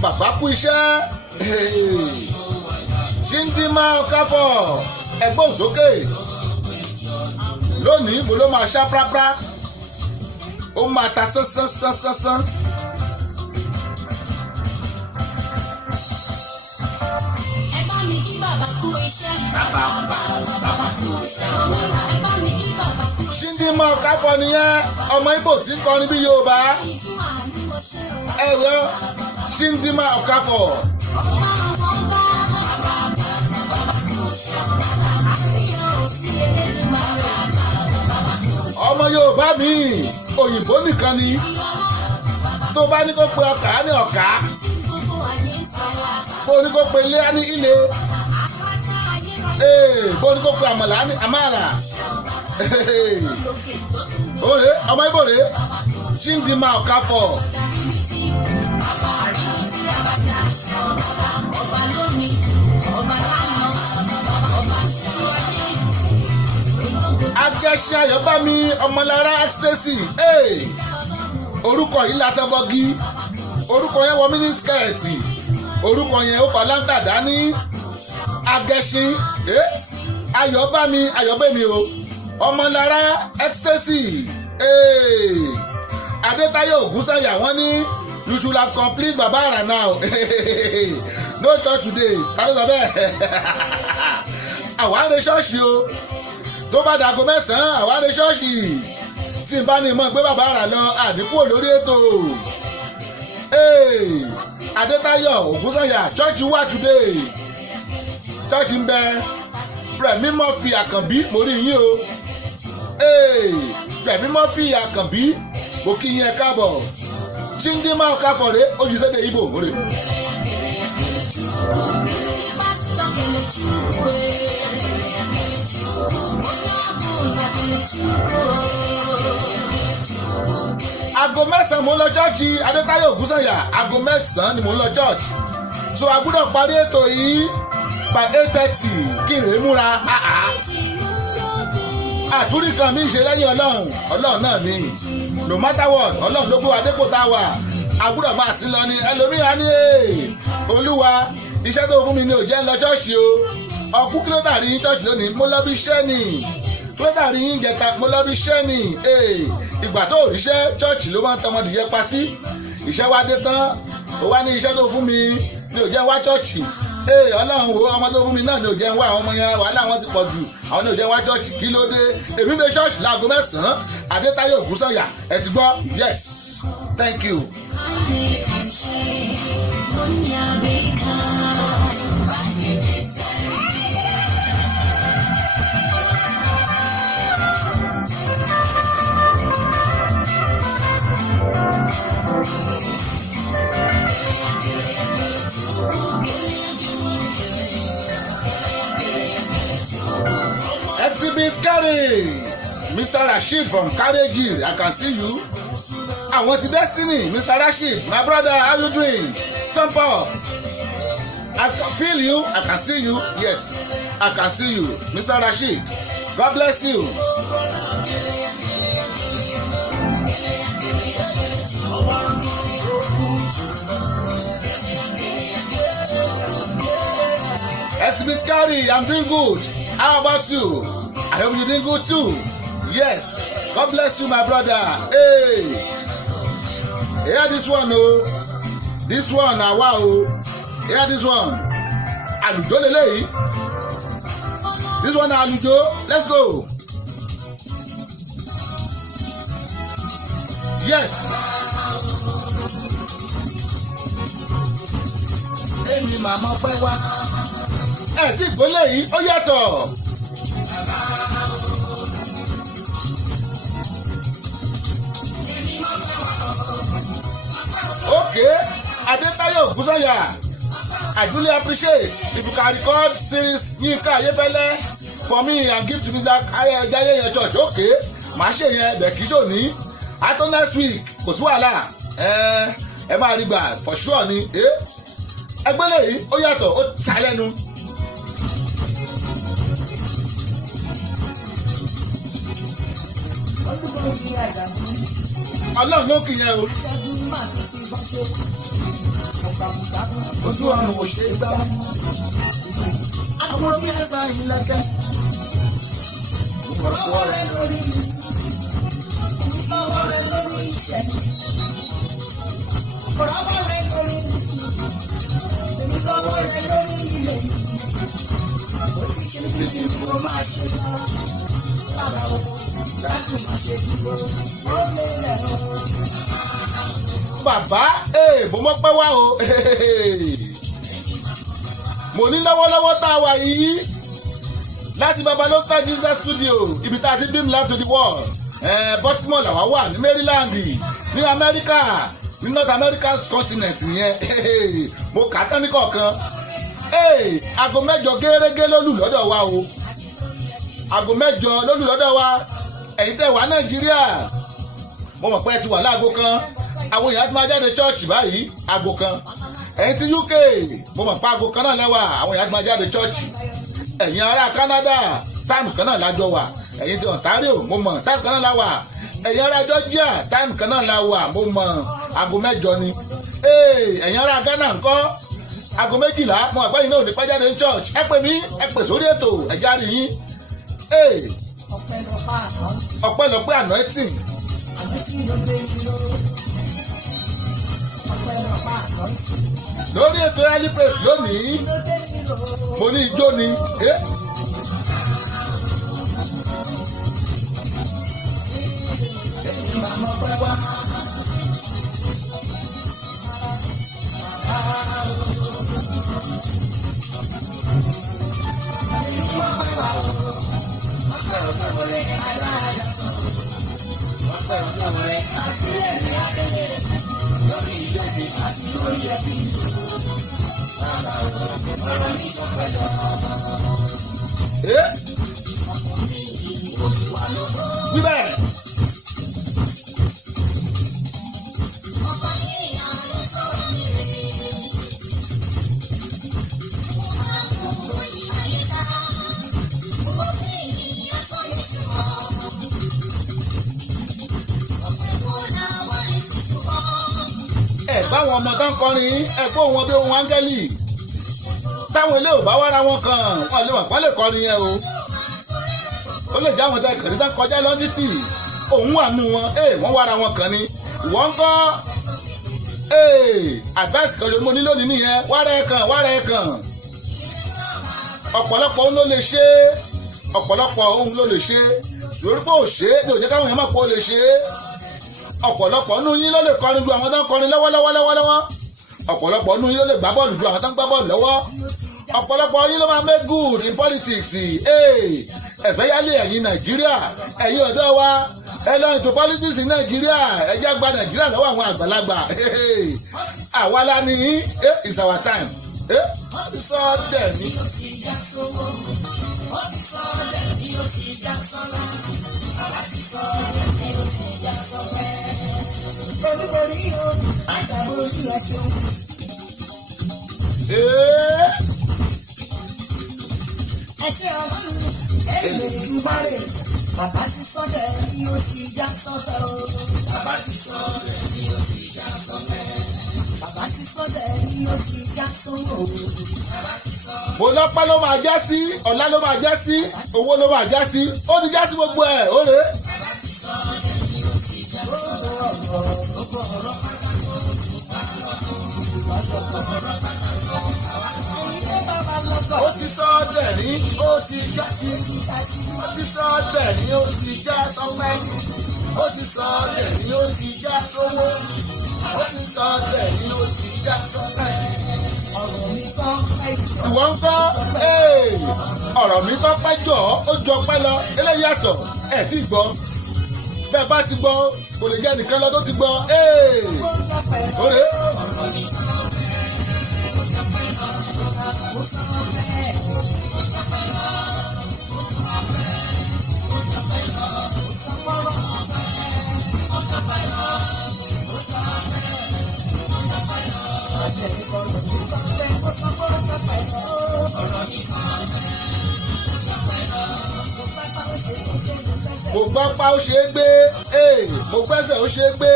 bàbá kú iṣẹ́ Chindinma Okafor ẹgbọ́n sókè lónìí mo ló máa ṣá prápra ó máa ta sánsánsánsán. Ẹ bá mi kí bàbá kú iṣẹ́. Bàbá kú iṣẹ́. Ẹ bá mi kí bàbá kú iṣẹ́. Chindinma Okafor nìyẹn ọmọ Ìgbò tí ń kọrin bí Yorùbá ẹ̀rọ Chindinma Okafor. Ọmọ Yorùbá mi òyìnbó nìkan ni tó bá ní kó pe ọkà á ní ọ̀ká bó ní kó pe ilé á ní ilé bó ní kó pe àmàlà á ní àmàlà òrè ọmọ Ìgbò rè Chindinma Okafor. Agẹ́ṣin Ayọ̀bámi Ọmọlára ecstasy orúkọ yìí látẹ́bọ́gí orúkọ yẹn wọ mínísíkẹ̀ẹ̀tì orúkọ yẹn ó fà láńtà dání Agẹ́ṣin Ayọ̀bámi o Ọmọlára ecstasy Adétáyọ̀ Ògúnsànyà wọ́n ní you should have complete Baba Ara now no church today kálọ́ sọ bẹ́ẹ̀ àwa ń re ṣọ́ọ̀ṣì o tó bá dàgọ́ mẹ́sàn-án àwa ń re ṣọ́ọ̀ṣì tí n bá ní mọ̀ pé Baba Ara lọ àdínkù lórí ètò Adétáyọ̀ Ògúnsànyà church wà today church ń bẹ Rẹ̀mí Murphy Àkànbí mo rí yín o Rẹ̀mí Murphy Àkànbí mo kí yín ẹ káàbọ̀ Chindima Okafore ojúṣẹ́dẹ̀ Igbo mo rí. Aago mẹ́sàn-án mo ń lọ ṣọ́ọ̀ṣì Adétáyọ̀ Ògúnsànyà aago mẹ́sàn-án ni mo ń lọ ṣọ́ọ̀ṣì so a gbọ́dọ̀ parí ètò yìí by 8:30 kí n rèé múra àtúrí kan mi ṣe lẹ́yìn ọlọ́run náà ni no matter what ọlọ́run ló gbé wa dépò tá a wà a gbọ́dọ̀ máa sí lọ ni ẹlòmíà ní olúwa iṣẹ́ tó fún mi ni ò jẹ́ ń lọ ṣọ́ọ̀ṣì o ọkú kí ló dàrí yín ṣọ́ọ̀ṣì lónìí mo lọ bí iṣẹ́ ni kí ló dàrí yín jẹta mo lọ bí iṣẹ́ ni ìgbà tó ríṣẹ́ ṣọ́ọ̀ṣì ló máa ń tọmọdìyẹ pa sí iṣẹ́ wa dé tán ó wá ní iṣẹ́ tó fún mi ni ò jẹ́ wá ṣọ́ọ̀ṣì ọlọ́run wo ọmọ tó fún mi náà ni ò jẹ́ ń wá àwọn ọmọ yẹn wàhálà wọn ti pọ̀ jù àwọn ni ò jẹ́ wá ṣọ́ọ̀ṣì kí ló dé èmi dé ṣọ́ọ̀ṣì láago mẹ́sàn-án Adétáyọ̀ Ògúnsànyà ẹ ti gbọ́ yes thank you. Exhibit carry Mr. Rasheed from Kareji I can see you. Àwọn ti Destiny Mr. Rasheed my brother how you doing? Jump up. I can feel you I can see you yes I can see you Mr. Rasheed God bless you. Exhibit carry I'm doing good. How about you? I hope you're doing good too. Yes. God bless you, my brother. Hey. Hear this one, oh. This one, now wow. Hear this one. Alujo leleyi. This one, Alujo. Let's go. Yes. Èmi màmá pẹ́ wá. Tí ìgbólé yìí ó yàtọ̀. Okay, Adétáyọ̀ Ògúnsànyà I really appreciate if you can record series Yínká Ayéfẹ́lẹ́ for me and give to me that ayẹyẹ church okay màá ṣe yẹn bẹ̀ kí sóní after next week kò sí wàhálà ẹ máa rí gbà for sure ni ẹgbẹ́lẹ̀ yìí ó yàtọ̀ ó ta lẹ́nu. Ọlọ́run ló kì í yẹn o. Ojú ọ̀run ò ṣe é gbá. Àwọn orí ẹ̀ka ìlẹ̀kẹ̀. Ọwọ́ rẹ̀ lórí mi. Ọwọ́ rẹ̀ lórí iṣẹ́. Ọwọ́ rẹ̀ lórí mi. Ọwọ́ rẹ̀ lórí ilé mi. Ó ti ṣe bí mi kò máa ṣe lọ. Bàbá o, láti máa ṣe dúró. Ó lè rẹ̀ o. Bàbá mo mọ̀ pé wá o mo ní lọ́wọ́lọ́wọ́ tá a wà yìí láti Babaloka Jesus studio ibi tá a ti beam live to the world Baltimore làwa wà ní Maryland ní America ní North American continent yẹn mo kà á tán ní kọ̀ọ̀kan aago 8 gẹ́gẹ́ lólù lọ́dọ̀ wa o aago 8 lólù lọ́dọ̀ wa ẹ̀yin tẹ́ wà Nàìjíríà mo mọ̀ pé ẹ ti wà láago kan àwọn èèyàn ti máa jáde church báyìí aago kan ẹ̀yin ti UK mo mọ̀ pé aago kan náà lẹ́wà àwọn èèyàn ti máa jáde church ẹ̀yin ará Canada táìmù kan náà lájọ wà ẹ̀yin ti Ontario mo mọ̀ táìmù kan náà la wà ẹ̀yin ará Georgia táìmù kan náà la wà mo mọ̀ aago 8 ni ẹ̀yin ará Ghana ńkọ́ aago 12 mo mọ̀ pé ẹ̀yin náà ò ní pẹ́ jáde ní church ẹ pè mí ẹ pè sórí ètò ẹ jáde yín ọpẹ́lọpẹ́ anointing. lórí ètò early praise lónìí mo ní ijó ni. báwọn ọmọ tó ń kọrin ẹ̀kọ́ wọn bí ohun áńgẹ́lì táwọn ilé ò bá wára wọn kàn wọn lè wà pọ́n lè kọrin yẹn o ó lè jẹ́ àwọn tẹ́ kẹ̀rí tó kọjá lọ títì òun wà nù wọn wọ́n wára wọn kàn ni wọ́n ń kọ́ advice kan mo ní lónìí nìyẹn wára ẹ̀ kàn ọ̀pọ̀lọpọ̀ ohun ló lè ṣe ọ̀pọ̀lọpọ̀ ohun ló lè ṣe lórí pé ò ṣe é ní òjẹ́ káwọn èèyàn má pọ̀ lè ṣe é ọ̀pọ̀lọpọ̀ nínú yín ló lè kọrin ju àwọn tó ń kọrin lọ́wọ́lọ́wọ́ ọ̀pọ̀lọpọ̀ nínú yín ló lè gbá bọ́ọ̀lù ju àwọn tó ń gbá bọ́ọ̀lù lọ́wọ́ ọ̀pọ̀lọpọ̀ yín ló máa make good in politics ẹ̀fẹ́ yálé ẹ̀yin Nàìjíríà ẹ̀yin ọ̀dọ́ wa ẹ lọ into politics ní Nàìjíríà ẹ jẹ́ gba Nàìjíríà lọ́wọ́ àwọn àgbàlagbà àwa la ní it's our time wọ́n ti sọ ọ́ dẹ̀ mí. Ẹṣẹ́ ọlọ́run èlé ìdúbárè bàbá ti sọ́dẹ̀ ni ó ti já sọ́dẹ̀ o. Bàbá ti sọ́dẹ̀ ni ó ti já sọ́dẹ̀. Bàbá ti sọ́dẹ̀ ni ó ti já sọ́dẹ̀ o. Bàbá ti sọ́dẹ̀. Mo lọ́pẹ́ ló máa já sí ọ̀la ló máa já sí owó ló máa já sí ó ti já sí gbogbo ẹ̀ ó rè é. Bàbá ti sọ́dẹ̀ ni ó ti já sọ́dẹ̀ o. Gbogbo ọ̀rọ̀ pátákó ó ti sọ́dẹ̀ ní ó ti já sí ó ti sọ́dẹ̀ ní ó ti já sọ́pẹ́ ó ti sọ́dẹ̀ ní ó ti já sówó ó ti sọ́dẹ̀ ní ó ti já sọ́pẹ́. ìwọ ń kọ́ ọ̀rọ̀ mi kọ́ pẹ́ jọ ó jọ pẹ́ lọ eléyìí yàtọ̀ ẹ̀ tí gbọ́ bẹ́ẹ̀ bá ti gbọ́ kò lè jẹ́ nìkan lọ tó ti gbọ́ ó rè é. Mo gbọ́ pa ó ṣe é gbé mo gbẹ́sẹ̀ ó ṣe é gbé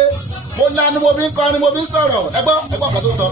mo lanu mo fi ń kọ́ ni mo fi ń sọ̀rọ̀ ẹgbọ́n kan tó sọ.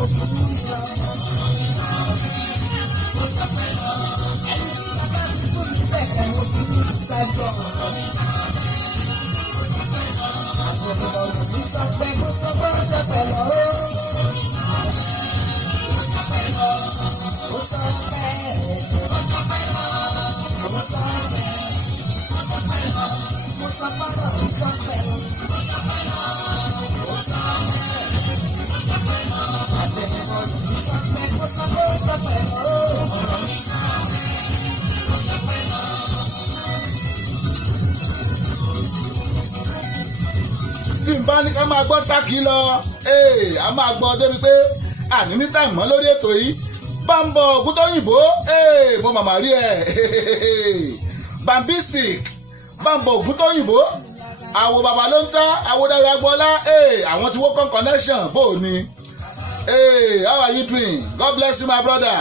Tí n bá ní ká máa gbọ́ tákì lọ a máa gbọ́ débi pé àní ní táìmù mọ́ lórí ètò yìí Bámbọ̀ Ògúntóyìnbó mo màmá rí Bambistic Bámbọ̀ Ògúntóyìnbó àwo bàbá ló ń tá àwo Dáre Agbọ́lá àwọn tí wọ́n kọ́ connection bó o ní how are you doing? God bless you my brother.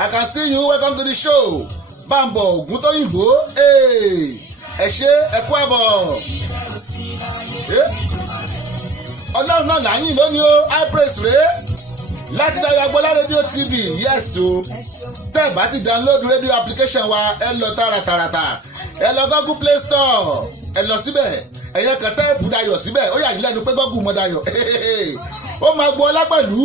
I can see you. Welcome to the show. Bámbọ̀ Ògúntóyìnbó ẹ ṣé ẹ kú àbọ̀. Ọlọ́run náà láyìn lónìí o high praise rèé láti Dáre Agbọ́lá rédíò TV yes o tẹ́ ẹ bá ti download radio application wa ẹ lọ tààràtàràtà ẹ lọ Google Play Store ẹ lọ síbẹ̀ ẹ̀yẹ kan tẹ́ẹ̀pù Dayọ̀ síbẹ̀ ó yà yín lẹ́nu pé Google mọ Dayọ̀ ó máa gbọ́ ọlá pẹ̀lú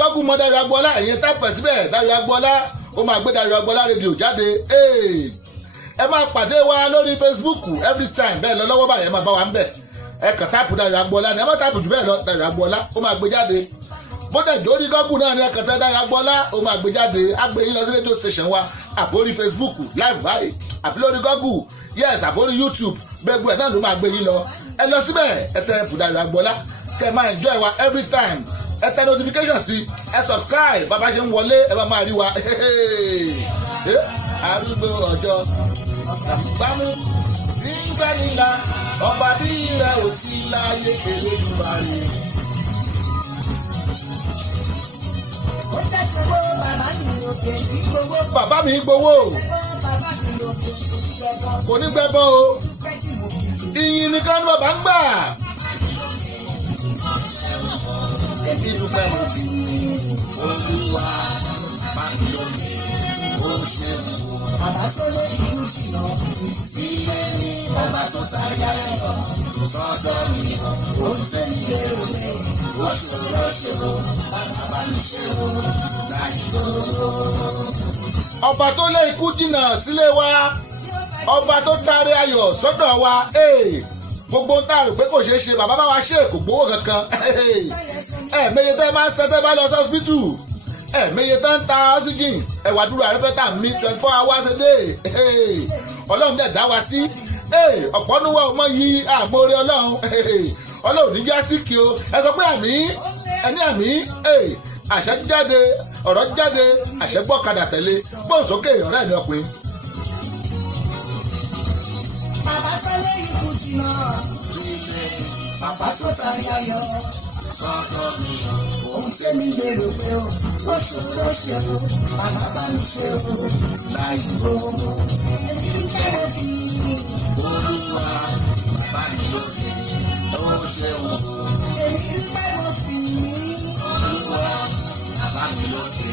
Google mọ Dayọ̀ Agboola ẹ̀yẹn tápẹ̀ síbẹ̀ Dayọ̀ Agboola ó máa gbé Dayọ̀ Agboola rédíò jáde. Ẹ máa pàdé wa lórí Facebook every time bẹ́ẹ̀ lọ lọ́wọ́ báyẹn máa bá wa ń bẹ̀. Ẹ kàn táàpù Dayọ̀ Agboola ni ẹ má táàpù jù bẹ́ẹ̀ lọ Dayọ̀ Agboola ó máa gbé jáde. Bódà jórí Google náà ni ẹ kàn tẹ Dayọ̀ Agboola ó máa gbé jáde. Á gbé yín lọ sí rédíò station wa àbórí Facebook live báyìí àbí lórí Google yes àbórí YouTube gbẹgbẹ ẹ̀ náà ló máa gbé yín lọ. Ẹ lọ síbẹ̀ ẹ tẹ Dayọ̀ Agboola kẹ́ máa enjoy wa every time. Ẹ tẹ notification sí ẹ subscribe bàbá ṣe ń wọlé ẹ bá máa rí wa. Arúgbó ọjọ́ bámú nígbà nílá ọba bí rẹ ò sí láyé kéré ìwà rẹ. Bàbá mi gbowó kò ní gbẹ́bọ́ o ìyìn nìkan ni bàbá ń gbà. Èmi dúpẹ́ mo fi Olúwa máa ń lò mí ó ṣe mú. Bàbá tó lé ìlú jìnnà sílé ní bàbá tó sáré ayọ̀ sọ́dọ̀ mi ó ń tẹ́ mi lérò lé ó ṣòro bàbá bá mi ṣe o láì gbogbo. Ọba tó lé ikú jìnnà sílé wa ọba tó sáré ayọ̀ sọ́dọ̀ wa gbogbo ń tààrò pé kò ṣeé ṣe bàbá bá wa ṣe kò gbowó kankan. Ẹ̀ẹ̀mẹyẹ tẹ́ máa ń ṣẹ́tẹ́ bá lọ sọ́sibítù ẹ̀ẹ̀mẹyẹ tẹ́ ń ta oxygen ẹ̀wà dúró àrífẹ́ tà mí 24 hours a day. Ọlọ́run dẹ̀ dá wa sí ọ̀pọ̀ níwọ̀ ọmọ yìí àmórí Ọlọ́run Ọlọ́run níjà sí kí o ẹ sọ pé àmì ẹni àmì àṣẹ jáde ọ̀rọ̀ jáde àṣẹ gbọ́kadà tẹ̀lé gbọ́n sókè ọ̀rẹ́ mi ọkùnrin. Bàbá sálẹ̀ ikú jìnnà bàbá tó tàrí ayọ̀ sọ́dọ̀ mi ohun tẹ́mi lérò pé ó ṣòro ṣe o bàbá bá mi ṣe o láì gbogbo. Èmi dúpẹ́ mo fi Olúwa bàbá mi lókè ó ṣe o. Èmi dúpẹ́ mo fi Olúwa bàbá mi lókè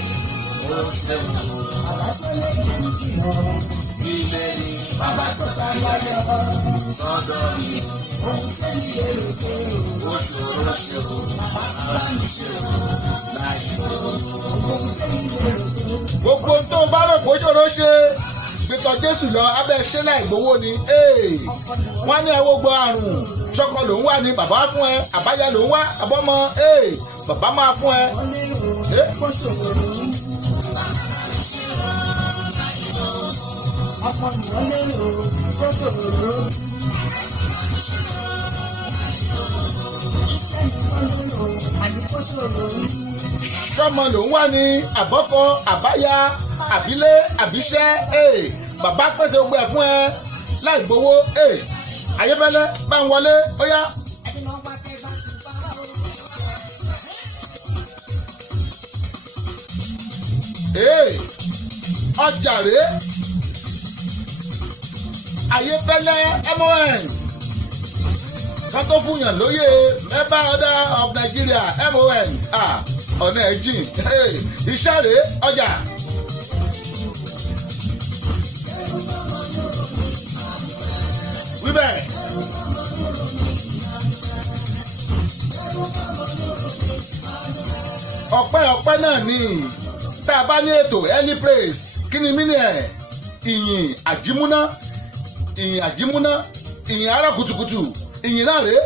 ó ṣe o. Bàbá tó lé ìlú jìnnà sílé ní bàbá tó tàrí ayọ̀ sọ́dọ̀ mi ohun tẹ́mi lérò pé ó ṣòro ṣe o bàbá bá mi ṣe o láì gbogbo. Gbogbo tó bá rò pé ṣòro ṣe gbẹtọ̀ Jésù lọ abẹ́ ṣe láì gbowó ni. Wọ́n ní ẹwọ́ gbọ́ àrùn ṣọkọ ló ń wá ní bàbá fún ẹ àbáyá ló ń wá àbọ́mọ bàbá máa fún ẹ. Ọmọ ìwọ lérò tó ṣòro. Sọ́mọ ló ń wá ní àbọ́kọ àbáyá àbílé àbíṣẹ́ bàbá pèsè ogbó ẹ̀ fún ẹ láì gbowó Ayéfẹ́lẹ́ bá ń wọlé ó yá. Ọjà rèé Ayéfẹ́lẹ́ MON kan tó fún yàn lóye member order of Nigeria MON ọ̀nà ẹ̀jìn iṣẹ́ rèé ọjà. Wíbẹ̀ ọpẹ́ náà ni tá a bá ní ètò early praise kí ni mí ni ìyìn àjímúná ìyìn àárọ̀ kùtùkùtù ìyìn náà rèé.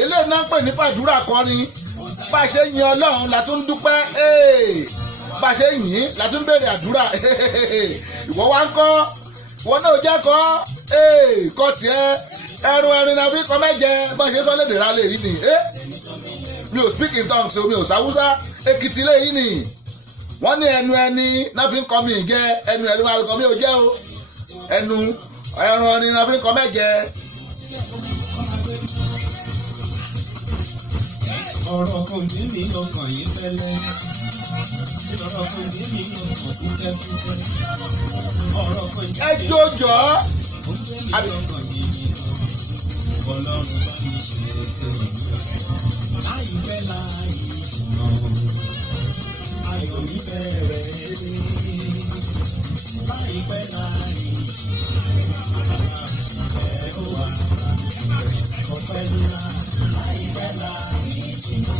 eléyìí náà ń pè ní fàdúrà kọrin bá a ṣe yin Ọlọ́run la tún ń dúpẹ́ bá a ṣe yìn la tún ń béèrè àdúrà ìwọ wá ń kọ́ ìwọ náà jẹ́ kọ́ tiẹ̀ ẹrin náà fi kọ́ mẹ́jẹ bá a ṣe sọ lédè rálẹ̀ yìí ni mi ò speak in tongues o mi ò sáwúsá Èkìtì lẹ́yìn ni wọ́n ní ẹnu ẹni náà fi ń kọ́ mi jẹ́ ẹnu ẹni máa kọ́ mi ò jẹ́ o ẹnu ẹrin náà fi ń kọ́ mẹ́jẹ. ọ̀rọ̀ kan gbé mi lọ́kàn yìí fẹ́lẹ́ ọ̀rọ̀ kan gbé mi lọ́kàn fúkẹ́fúkẹ́ ọ̀rọ̀ kan ẹ jọjọ ó gbé mi lọ́kàn yìí Ọlọ́run bá mi ṣe tèmi láìpẹ́ láì jìnnà ayọ̀ mi bẹ̀rẹ̀ láìpẹ́ láì ẹ̀ ó wà ọpẹ́ ńlá láìpẹ́ láì jìnnà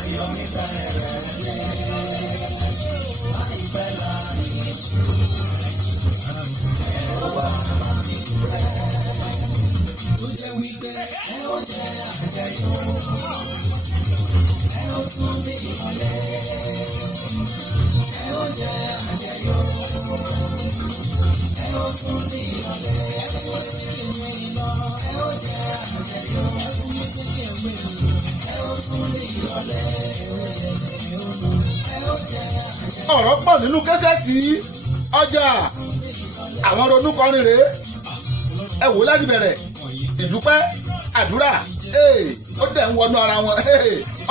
ayọ̀ mi bẹ̀rẹ̀ láìpẹ́ láì jìnnà ẹ̀ ó wà tó jẹ́ wípé ẹ ó jẹ́ àjẹyọ̀ ẹ ó tún ní ìmọ̀lẹ́ ẹ ó jẹ́ àjẹyọ̀ ẹ ó tún ní ìmọ̀lẹ́ ẹ tún ti kéwé lọ ẹ ó jẹ́ àjẹyọ̀ ẹ tún ti kéwé lọ ẹ ó tún ní ìmọ̀lẹ́ ẹ ó jẹ́ àjẹyọ̀. ọ̀rọ̀ pọ̀ nínú kẹ́sẹ̀tì ọjà àwọn ronú kọrin rèé ẹ wò láti bẹ̀rẹ̀ ìdúpẹ́ àdúrà ó dẹ̀ ń wọnú ara wọn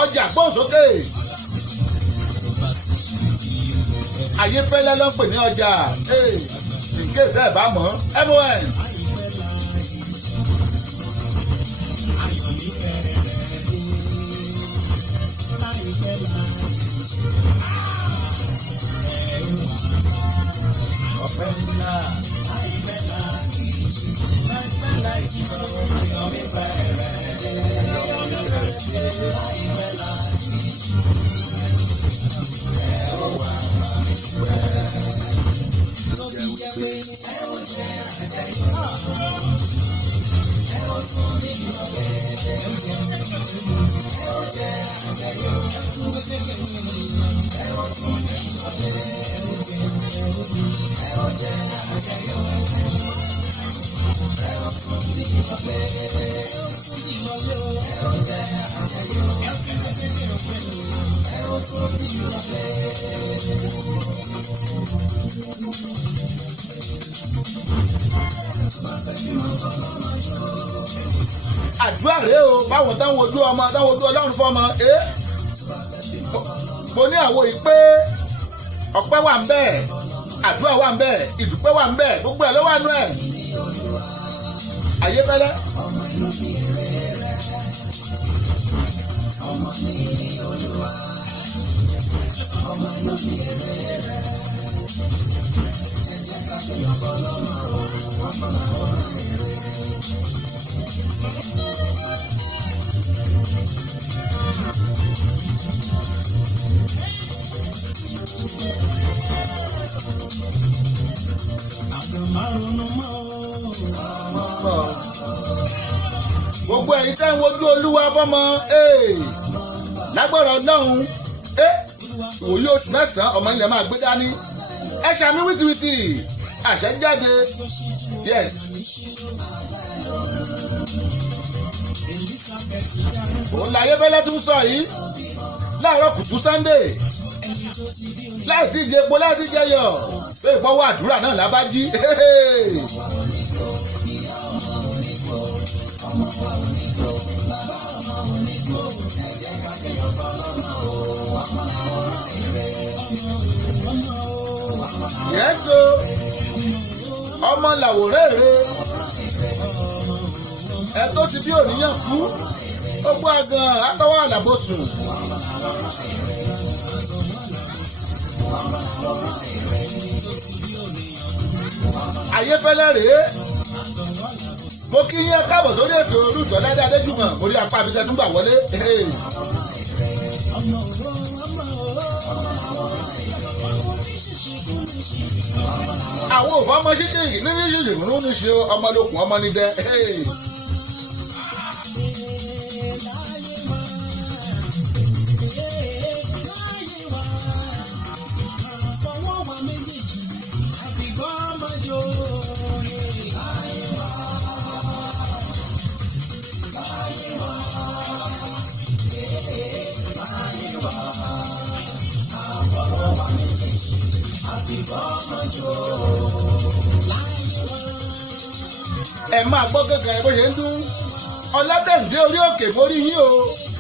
ọjà gbọ́nsókè Ayéfẹ́lẹ́ ló ń pè ní ọjà ìkéèsì ẹ̀ bá mọ̀ mon. àdúrà rèé o báwọn táwọn ojú ọmọ táwọn ojú Ọlọ́run fọmọ mo ní àwo ìpè ọpẹ́ wà ń bẹ àdúrà wà ń bẹ ìdúpẹ́ wà ń bẹ gbogbo ẹ̀ ló wà nú ẹ̀ Ayéfẹ́lẹ́. gbogbo ẹ̀yin tẹ́ ń wojú Olúwa fọ́mọ lágbára Ọlọ́run ìwòye oṣù mẹ́sàn-án ọmọ ilẹ̀ máa gbé dání ẹ ṣàmì wìtìwìtì àṣẹ jáde yes. òun la Ayéfẹ́lẹ́ tún sọ yìí láàárọ̀ kùtù Sunday láì tí ì jẹ epo láì tí ì jẹ yọ pé ìfọwọ́ àdúrà náà la bá jí. yẹ́sọ ọmọ làwòrán èrè ẹ tó ti bí òníyàn kú ó gbọ́ àgàn àtọwọ́ àlàbòsùn. Ayéfẹ́lẹ́ rèé mo kí yín káàbọ̀ sórí ètò Olúṣọládé Adéjùmọ̀ orí apá abidjan tún gbà wọlé. àwọn òfò ọmọ ṣíṣe nínú ìṣègùn ní ṣe ọmọlókun ọmọ nídẹ. ẹ máa gbọ́ gẹ́gẹ́ bó ṣe ń dún Ọládẹ̀ǹdé orí òkè mórí yín o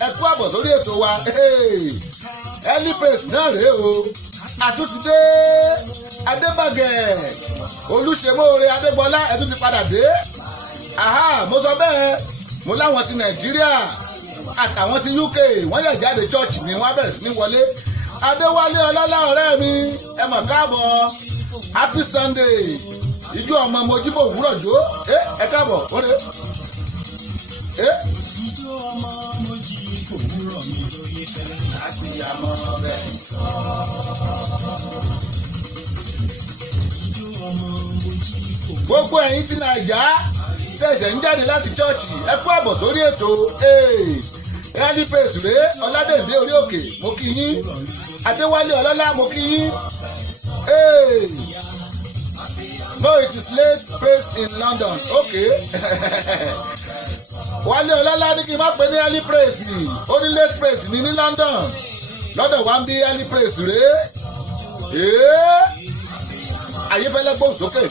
ẹ kú àbọ̀ sórí ètò wa Elipraise náà rèé o àtúntìdé Adébàgẹ̀ Olúṣemóore Adégbọlá ẹ tún ti padà dé mo sọ bẹ́ẹ̀ mo láwọn ti Nàìjíríà àtàwọn ti UK wọ́n yẹ̀ jáde church ni wọ́n bẹ̀rẹ̀ sí ní wọlé Adéwálé Ọlọ́lá ọ̀rẹ́ mi ẹ mọ̀ káàbọ̀ Happy Sunday ìjọ ọmọ mojíbò òwúrọ̀ jó ẹ káàbọ̀ wọlé. ìjọ ọmọ mojíbò òwúrọ̀ mi lóye tẹ́lẹ̀ àgbéyàmọ́ bẹ́ẹ̀ sọ. ìjọ ọmọ mojíbò. gbogbo ẹ̀yin tí Nàìjà tẹ̀jẹ̀ ń jáde láti chọ́ọ̀chì ẹ kú àbọ̀ sórí ètò Elipraise rèé Ọládẹ̀ǹdé orí òkè mo kí yín Adéwálé Ọlọ́lá mo kí yín. No, it is late based in London. Okay. Wálé Ọlọ́lá ní kí n má pè ní Elipraise ó ní late praise ní London lọ́dọ̀ wá ń bí Elipraise rèé. Ayéfẹ́lẹ́ gbóhùn sókè.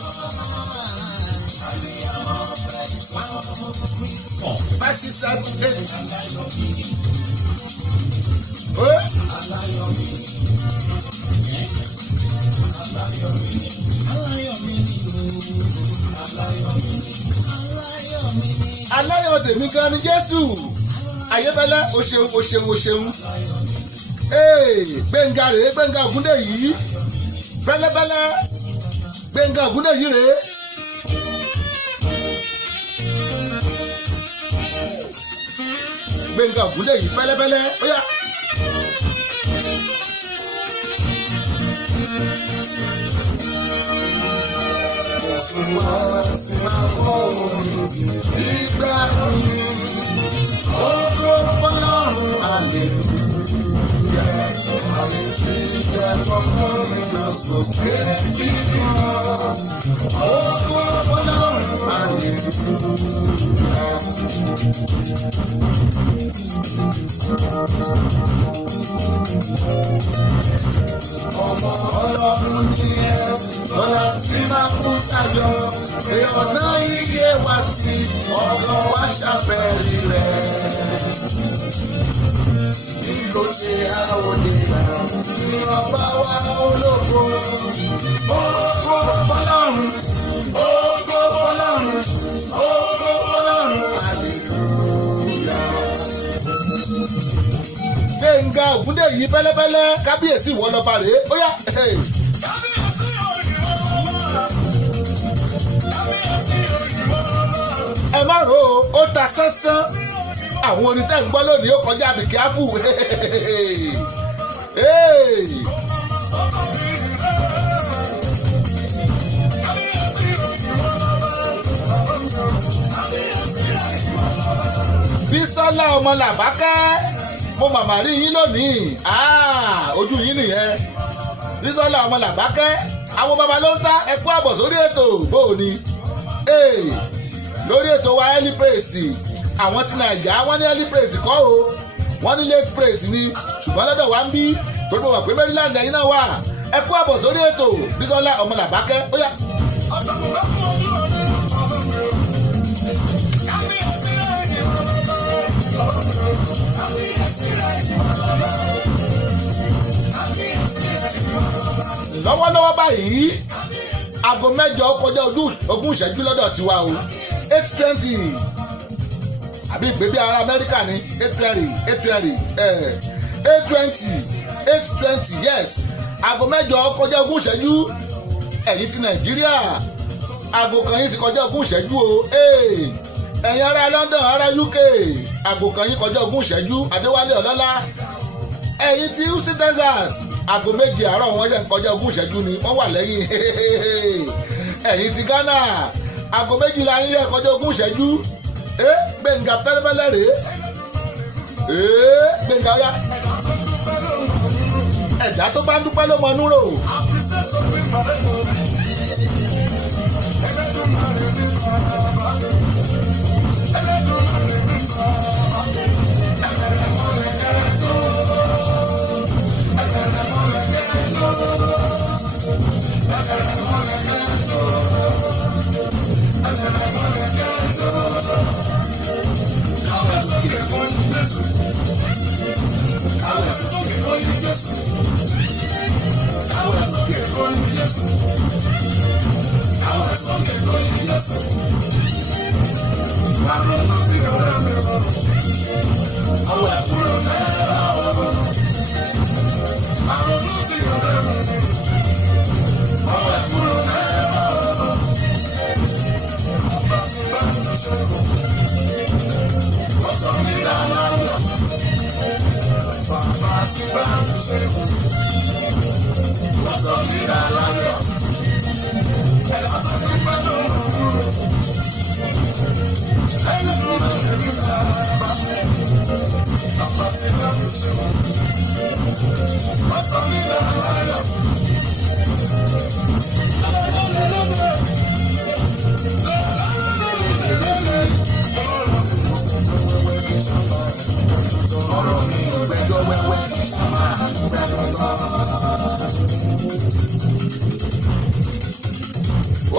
Aláyọ̀ tèmi gan ni Jésù Ayéfẹ́lẹ́ o ṣeun o ṣeun o ṣeun. Gbẹ̀ngà rèé Gbẹ̀ngà Ògúndèyí fẹ́lẹ́fẹ́lẹ́ Gbẹ̀ngà Ògúndèyí rèé. Gbẹ̀ngà Ògúndèyí fẹ́lẹ́fẹ́lẹ́ ó yá. Ìgbà mi, ògo fọ́lọ́run hallelujah. Àlejò kọ́kọ́ mi lọ sókè kíkan. Ògo fọ́lọ́run hallelujah. Ọmọ Ọlọ́run ni ẹ, lọ́la tí máa kú sáyọ. Pé ọ̀nà iye wá sí ọkọ̀ wá ṣàfẹ́rí rẹ̀. Bí ló ṣe àwọn ènìyàn ní ọba wa ológo. Ògo fọ́lọ́run, ògo fọ́lọ́run, ògo fọ́lọ́run, hallelujah. Gbẹ̀ngà Ògúndèyí fẹ́lẹ́fẹ́lẹ́ kábíyèsí ìwọ lọ́ba rèé ó yá. Ẹ má rò ó ta sánsán àwọn orin tẹ́ ń gbọ́ lónìí ó kọjá àbìkí áfù. Bísọ́lá ọmọ Làbákẹ́ mo màmá rí yín lónìí ojú yín nìyẹn. Bísọ́lá ọmọ Làbákẹ́ àwọn baba ló ń ta ẹ kú àbọ̀ sórí ètò bóòní. Lórí ètò wa Elipraise àwọn tí Nàìjà wọ́n ní Elipraise kọ́ o wọ́n ní late praise ni ṣùgbọ́n lọ́dọ̀ wa ń bí torí mo wà pé Maryland ẹ̀yin náà wà ẹ kú àbọ̀ sórí ètò Bísọ́lá ọmọ Làbákẹ́ ó yá. lọ́wọ́lọ́wọ́ báyìí aago mẹ́jọ kọjá ogún ìṣẹ́jú lọ́dọ̀ tiwa o 8:20 àbí ìpè bí ará Amẹ́ríkà ní 8:20 yes aago mẹ́jọ kọjá ogún ìṣẹ́jú ẹ̀yin ti Nàìjíríà aago kan yín ti kọjá ogún ìṣẹ́jú o ẹ̀yin ará London ará UK aago kan yín kọjá ogún ìṣẹ́jú Adéwálé Ọlọ́lá ẹ̀yin ti Houston Texas aago méje àárọ̀ wọn ṣe ń kọjá ogún ìṣẹ́jú ni wọ́n wà lẹ́yìn ẹ̀yin ti Ghana aago méjìlá yín rẹ̀ kọjá ogún ìṣẹ́jú Gbẹ̀ngà pẹ́lẹ́pẹ́lẹ́ rèé Gbẹ̀ngà ọ̀yá ẹ̀dá tó bá ń dúpẹ́ ló mọ inú rò.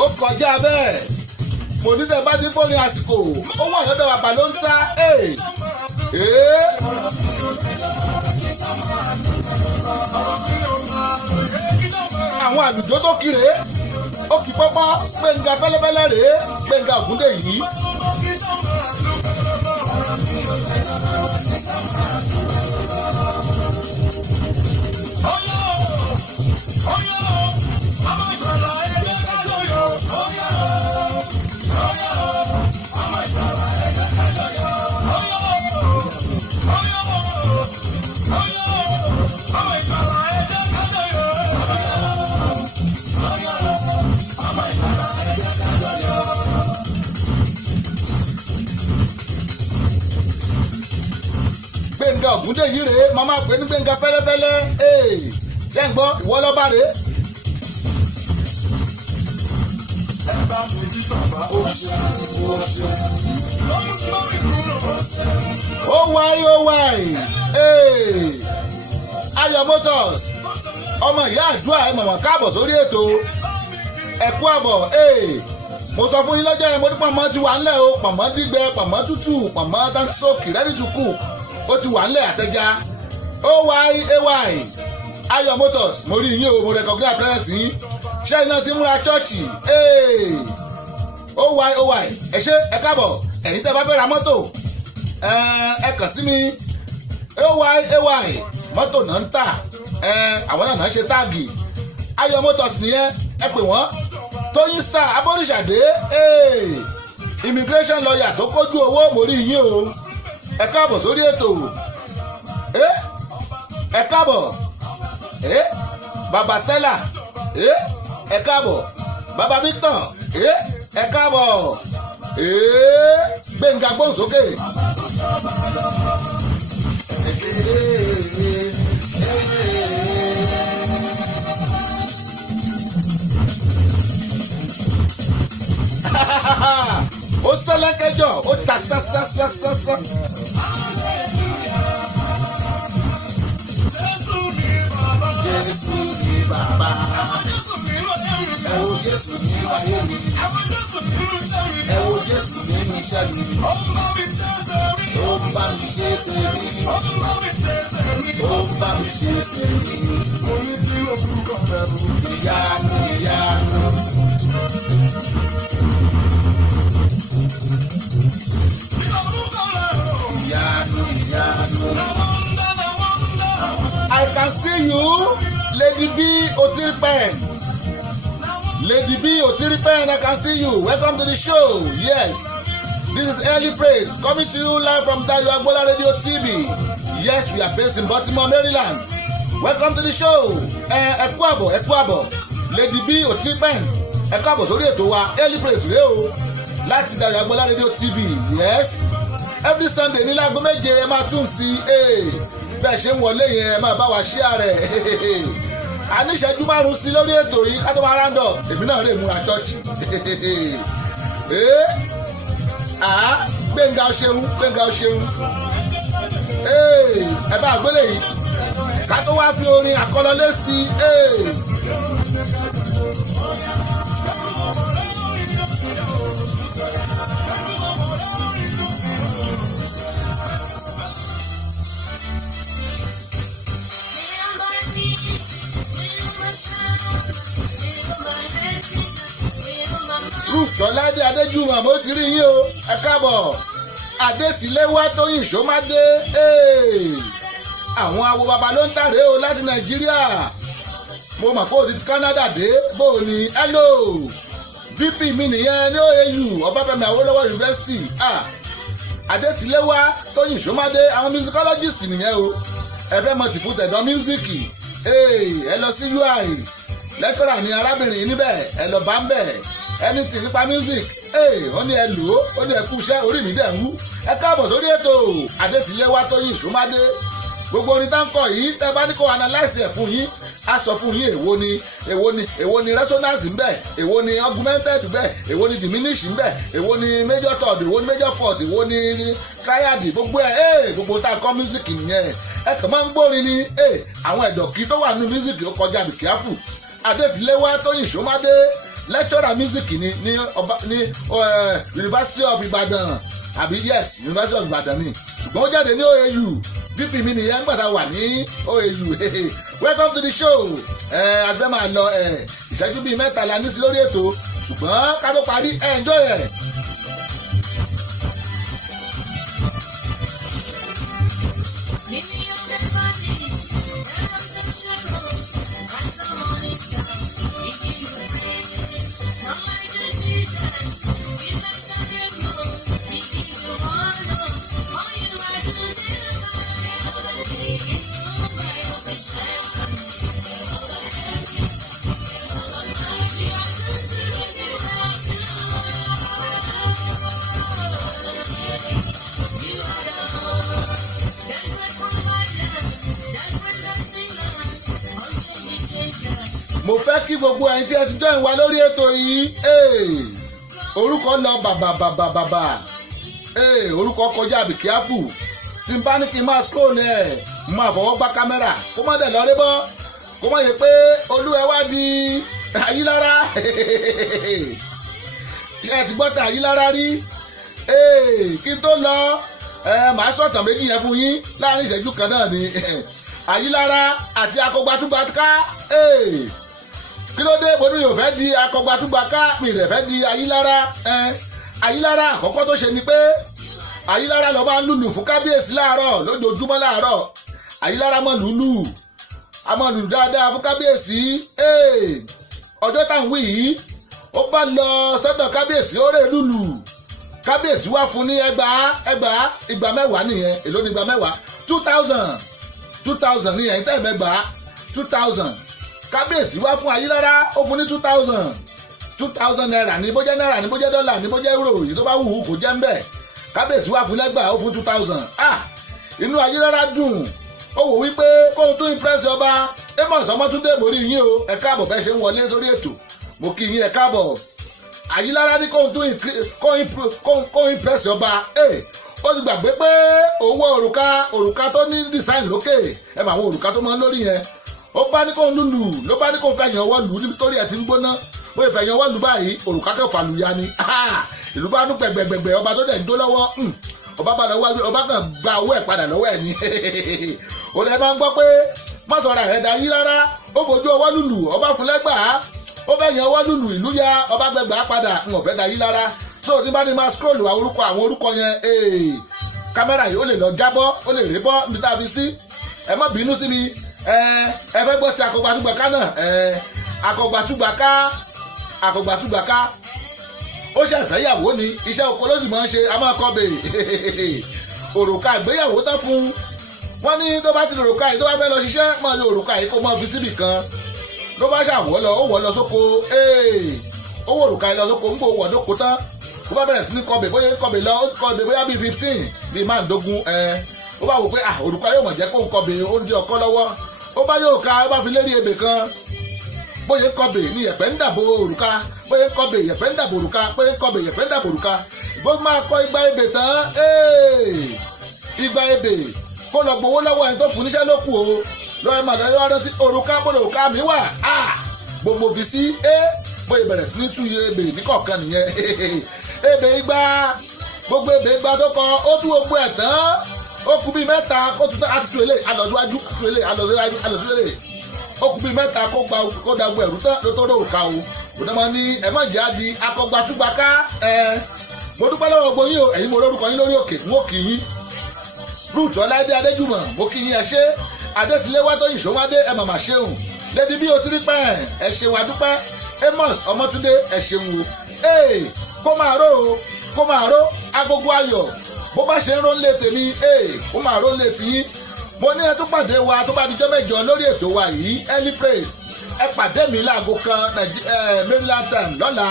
ó kọjá bẹ́ẹ̀ mo ní tẹ́ bá ti fóònù àsìkò ó wà lọ́dọ̀ bàbá ló ń ta àwọn àlùjọ tó kiri ó kì pọ́pọ́ Gbẹ̀ngà fẹ́lẹ́fẹ́lẹ́ rèé Gbẹ̀ngà Ògúndèyí. Gbẹ̀ngà Ògúndèyí rèé màmá pè ní Gbẹ̀ngà fẹ́lẹ́fẹ́lẹ́ jẹ́ ń gbọ́ ìwọ lọ́ba rèé. ó wáyé Ayọ̀ Motors ọmọ ìyá àdúrà ẹ mọ̀mọ́ káàbọ̀ sórí ètò ẹ̀kú àbọ̀ mo sọ fún yín lọ́jọ́ yẹn mo ní pọ̀nmọ́ ti wà ńlẹ̀ o pọ̀nmọ́ gbígbẹ pọ̀nmọ́ tútù pọ̀nmọ́ tánsókì ready to cook ó ti wà ńlẹ̀ àtẹja OYAY Ayọ̀ Motors mo rí yín o mo recognize appearance yín ṣé iná ti múra ṣọ́ọ̀ṣì OYAY ẹ ṣé ẹ káàbọ̀ ẹ̀yin tẹ́ bá fẹ́ ra mọ́tò ẹ kàn sí mi OYAY mọ́tò náà ń tà àwọn náà ṣe táàgì Ayọ̀ Motors nìyẹn ẹ pè wọ́n Tóyìn Star Abóríṣàdé immigration lawyer tó kójú owó mórí yín o ẹ káàbọ̀ sórí ètò ẹ káàbọ̀ bàbá Stella ẹ káàbọ̀ bàbá Victor ẹ káàbọ̀ Gbẹ̀ngà gbóhùnsókè. ó sẹ́lẹ̀kẹ́jọ́ ó ta sásásásásá. Jésù ni bàbá. Ẹ wo Jésù nínú ayé mi. Ẹ wo Jésù nínú iṣẹ́ mi. Ó ń bá mi ṣe tèmi. Ó ń bá mi ṣe tèmi. Ó ń bá mi ṣe tèmi. Ó ń bá mi ṣe tèmi. Mo ní kí ló burúkọ bẹ̀rù. Ìyanu ìyanu. B Otiripen. Lady B Otiripen, I can see you. Welcome to the show. Yes, this is Early Praise coming to you live from Dayo Agbola Radio TV. Yes, we are based in Baltimore, Maryland. Welcome to the show. Ẹ kú àbọ̀. Lady B Otiripen, ẹ kú àbọ̀ sórí ètò wa Early Praise rèé o láti Dayo Agbola Radio TV. Yes, every Sunday ní láago 7 ẹ máa tún sí bẹ́ẹ̀ ṣe ń wọlé yẹn ẹ máa bá wa share rẹ̀. A ní ìṣẹ́jú 5 sí lórí ètò yìí ká tó máa rándọ̀ èmi náà lè múra ṣọ́ọ̀ṣì. Gbẹ̀ngà Ọ̀ṣẹ̀un ẹ bá àgbélé yìí ká tó wá fi orin àkọlọlé sí Tọ́ládé Adéjùmọ̀ mo ti rí yín o ẹ káàbọ̀. Adétìléwá Tóyìn Ṣómádé àwọn awo baba ló ń tàré o láti Nàìjíríà. Mo mọ̀ pé o ti Canada dé bó o ní hello VP mi nìyẹn ní OAU Ọbáfẹ́mi Awólọ́wọ̀ University. Adétìléwá Tóyìn Ṣómádé àwọn musicologist nìyẹn o ẹ fẹ́ mọ̀ tìfú tẹ̀dọ̀ mísíkì ẹ lọ sí UI lẹ́kọ̀rà ní arábìnrin níbẹ̀ ẹ lọ bá ń bẹ̀ ẹni tí nípa music ó ní ẹ lò ó ní ẹ kú iṣẹ́ orí mi dẹ̀ ń wú. Ẹ káàbọ̀ sórí ètò Adétìléwá Tóyìn Ṣómádé. Gbogbo orin táǹkọ̀ yìí tẹ́ bá ní kó analyse ẹ̀ fún yín á sọ fún yín èwo ni resonance ń bẹ, èwo ni augmented ń bẹ, èwo ni diminish ń bẹ, èwo ni major third, èwo ni major fourth, èwo ni triad, gbogbo ẹ̀ gbogbo tá a kọ́ music nìyẹn. Ẹ kàn máa ń gbórin ni àwọn ẹ̀dọ̀kí tó wà nínú music ó kọjá be careful. Adétìléwá Tóyìn Ṣómádé lecturer music ní University of Ibadan àbí yes University of Ibadan ni ṣùgbọ́n ó jáde ní OAU VP mi nìyẹn ń gbàdá wà ní OAU. Welcome to the show. Àgbẹ̀ máa lọ ìṣẹ́jú bíi 3 la ní sí lórí ètò ṣùgbọ́n ká tó parí enjoy ẹ̀. Mo fẹ́ kí gbogbo ẹ̀yin tí ẹ ti join wa lórí ètò yìí orúkọ lọ bàbà orúkọ kọjá be careful. Tí n bá ní kí n máa scroll máa fọwọ́ gbá kámẹ́rà kó má dẹ̀ lọ́rí bọ́ kó má yẹ pé olúwẹ̀ wá di Ayílára. Ẹ ti gbọ́ tà Ayílára rí kí n tó lọ màá sọ̀tàn méjì yẹn fún yín láàrin ìṣẹ́jú kan náà ni Ayílára àti akọgbàtúgbàká kí ló dé mo ní yóò fẹ́ di akọgbàtúgbàká mi rẹ̀ fẹ́ di Ayílára. Ayílára àkọ́kọ́ tó ṣe ni pé Ayílára lọ bá ń lùlù fún kábíyèsí láàárọ̀ lójoojúmọ́ láàárọ̀. Ayílára mọ̀ lùlù àmọ́ lùlù dáadáa fún kábíyèsí. Ọjọ́ táwọn wí yìí ó bá lọ sọ́dọ̀ kábíyèsí ó rè lùlù kábíyèsí wá fún ní ìgbà mẹ́wàá nìyẹn. Èló ni ìgbà mẹ́wàá 2000 nìyẹn tẹ́ mẹ́gbàá 2000. Kábíyèsí wá fún Ayílára ó fún ní 2000 naira ní bójẹ́ náírà ní bójẹ́ dọ́là ní bójẹ́ euro yìí tó bá wù ú kò jẹ́ ń bẹ̀. Kábíyèsí wá fún lẹ́gbàá ó fún 2000. Inú Ayílára dùn ó wò wípé kóhun tún impress ọba Amos Ọmọ́túndé mórí yín o ẹ káàbọ̀ fẹ́ ṣe ń wọlé sórí ètò mo kí yín ẹ káàbọ̀. Ayílára ní kóhun impress ọba ó ti gbàgbé pé owó òrùka tó ní design lókè ẹ mà àwọn òrùka tó máa ń lórí yẹn ó bá ní kóhun lùlù ló bá ní kóhun fẹ̀yìn ọwọ́ lù nítorí ẹ̀ ti ń gbóná bóyá fẹ̀yìn ọwọ́ lù báyìí òrùka kẹfà lù ya ni ìlú bá dún gbẹ̀gbẹ̀gbẹ̀ ọba tó dẹ̀ ń dó lọ́wọ́ ọba bá lọ́wọ́ ọba kan gba owó ẹ̀ padà lọ́wọ́ ẹ̀ ni òun ẹ̀ máa ń gbọ́ pé mọ́sọ̀rọ̀ ẹ̀ dá Ayílára ó fojú ọwọ́ lùlù ọba fún lẹ́gbàá ó fẹ̀yìn ọwọ́ lùlù ìlú ya ọba gbẹgbàá padà ń ọ̀fẹ́ dá Ayílára so tí bá ní máa scroll àwọn orúkọ yẹn kámẹ́rà yìí ó lè lọ jábọ́ ó lè rébọ́ níbi tá a fi sí ẹ má bínú sí mi ẹ fẹ́ gbọ́ ti akọgbàtúgbàká náà akọgbàtúgbàká ó ṣàfẹ́yàwó ni iṣẹ́ oko ló sì máa ń ṣe a máa kọ́bè òrùka ìgbéyàwó tán fún wọ́n ní tó bá ti òrùka yìí tó bá fẹ́ lọ ṣiṣẹ́ máa lo òrùka yìí kó máa fi síbì kan ló bá ṣàwọ́ lọ ó wọ́ lọ sóko ó wọ òrùka yìí lọ sóko ń bò wọ̀ lóko tán ó bá bẹ̀rẹ̀ sí ní kọ́bè bóyá kọ́bè lọ ó kọ́bè bóyá bíi 15 bíi márùndógún ó bá wò pé òrùka yóò mọ̀ jẹ́ kó ń kọ́bè oúnjẹ ọkọ lọ́wọ́ ó bá yóò ka ó bá fi lérí ebè kan bóyá kọ́bè ní yẹ̀pẹ̀ ń dàbò òrùka bóyá kọ́bè yẹ̀pẹ̀ ń dàbò òrùka bóyá kọ́bè yẹ̀pẹ̀ ń dàbò òrùka bó máa kọ́ igba ebè tán igba ebè kó lọ gbowó lọ́wọ́ ẹni tó fún níṣẹ́ ló kù o lọ́wọ́ máa lọ́wọ́ rántí òrùka bó òrùka mi wà gbogbo fi sí bóyá bẹ̀rẹ̀ sí ní tú ebè níkọ̀ọ̀kan nìyẹn ebè igba gbogbo ebè igba tó kọ ó tú gbogbo ẹ̀ tán ó kù bíi mẹ́ta kó tún àtúntò ilé alọ́dúnwájú àtúntò ilé alọ́dúnwájú ó kù bíi mẹ́ta kó da gbogbo ẹ̀rú tán ló tó rò ká o kò náà máa ní ẹ má jẹ́ àdí akọgbàtúgbàká mo dúpẹ́ lọ́wọ́ gbogbo yín o ẹ̀yin mo lórúkọ yín lórí òkè mo kì í Ruth Ọláìdé Adéjùmọ̀ mo kì í ẹ ṣé Adétiléwá Tóyìn Ṣòwádé ẹ màmá ṣeun Lady bí o ti rí pẹ́ ẹ ṣeun adúpẹ́ Amos Ọmọtúndé ẹ ṣeun o kó máa ró o kó máa ró agogo ayọ̀ bó bá ṣe ń ró lé tèmi kó máa ró lé tiyín mo ní ẹ tún pàdé wa tó bá di jọ́ mẹ́jọ lórí ètò wa yìí early praise ẹ pàdé mi láago kan Maryland time lọ́la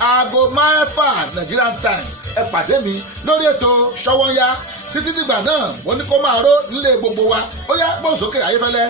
aago 6 Nigerian time ẹ pàdé mi lórí ètò Ṣọ́wọ́nyá títí dìgbà náà mo ní kó máa ró nílé gbogbo wa ó yá gbóhùn sókè Ayéfẹ́lẹ́.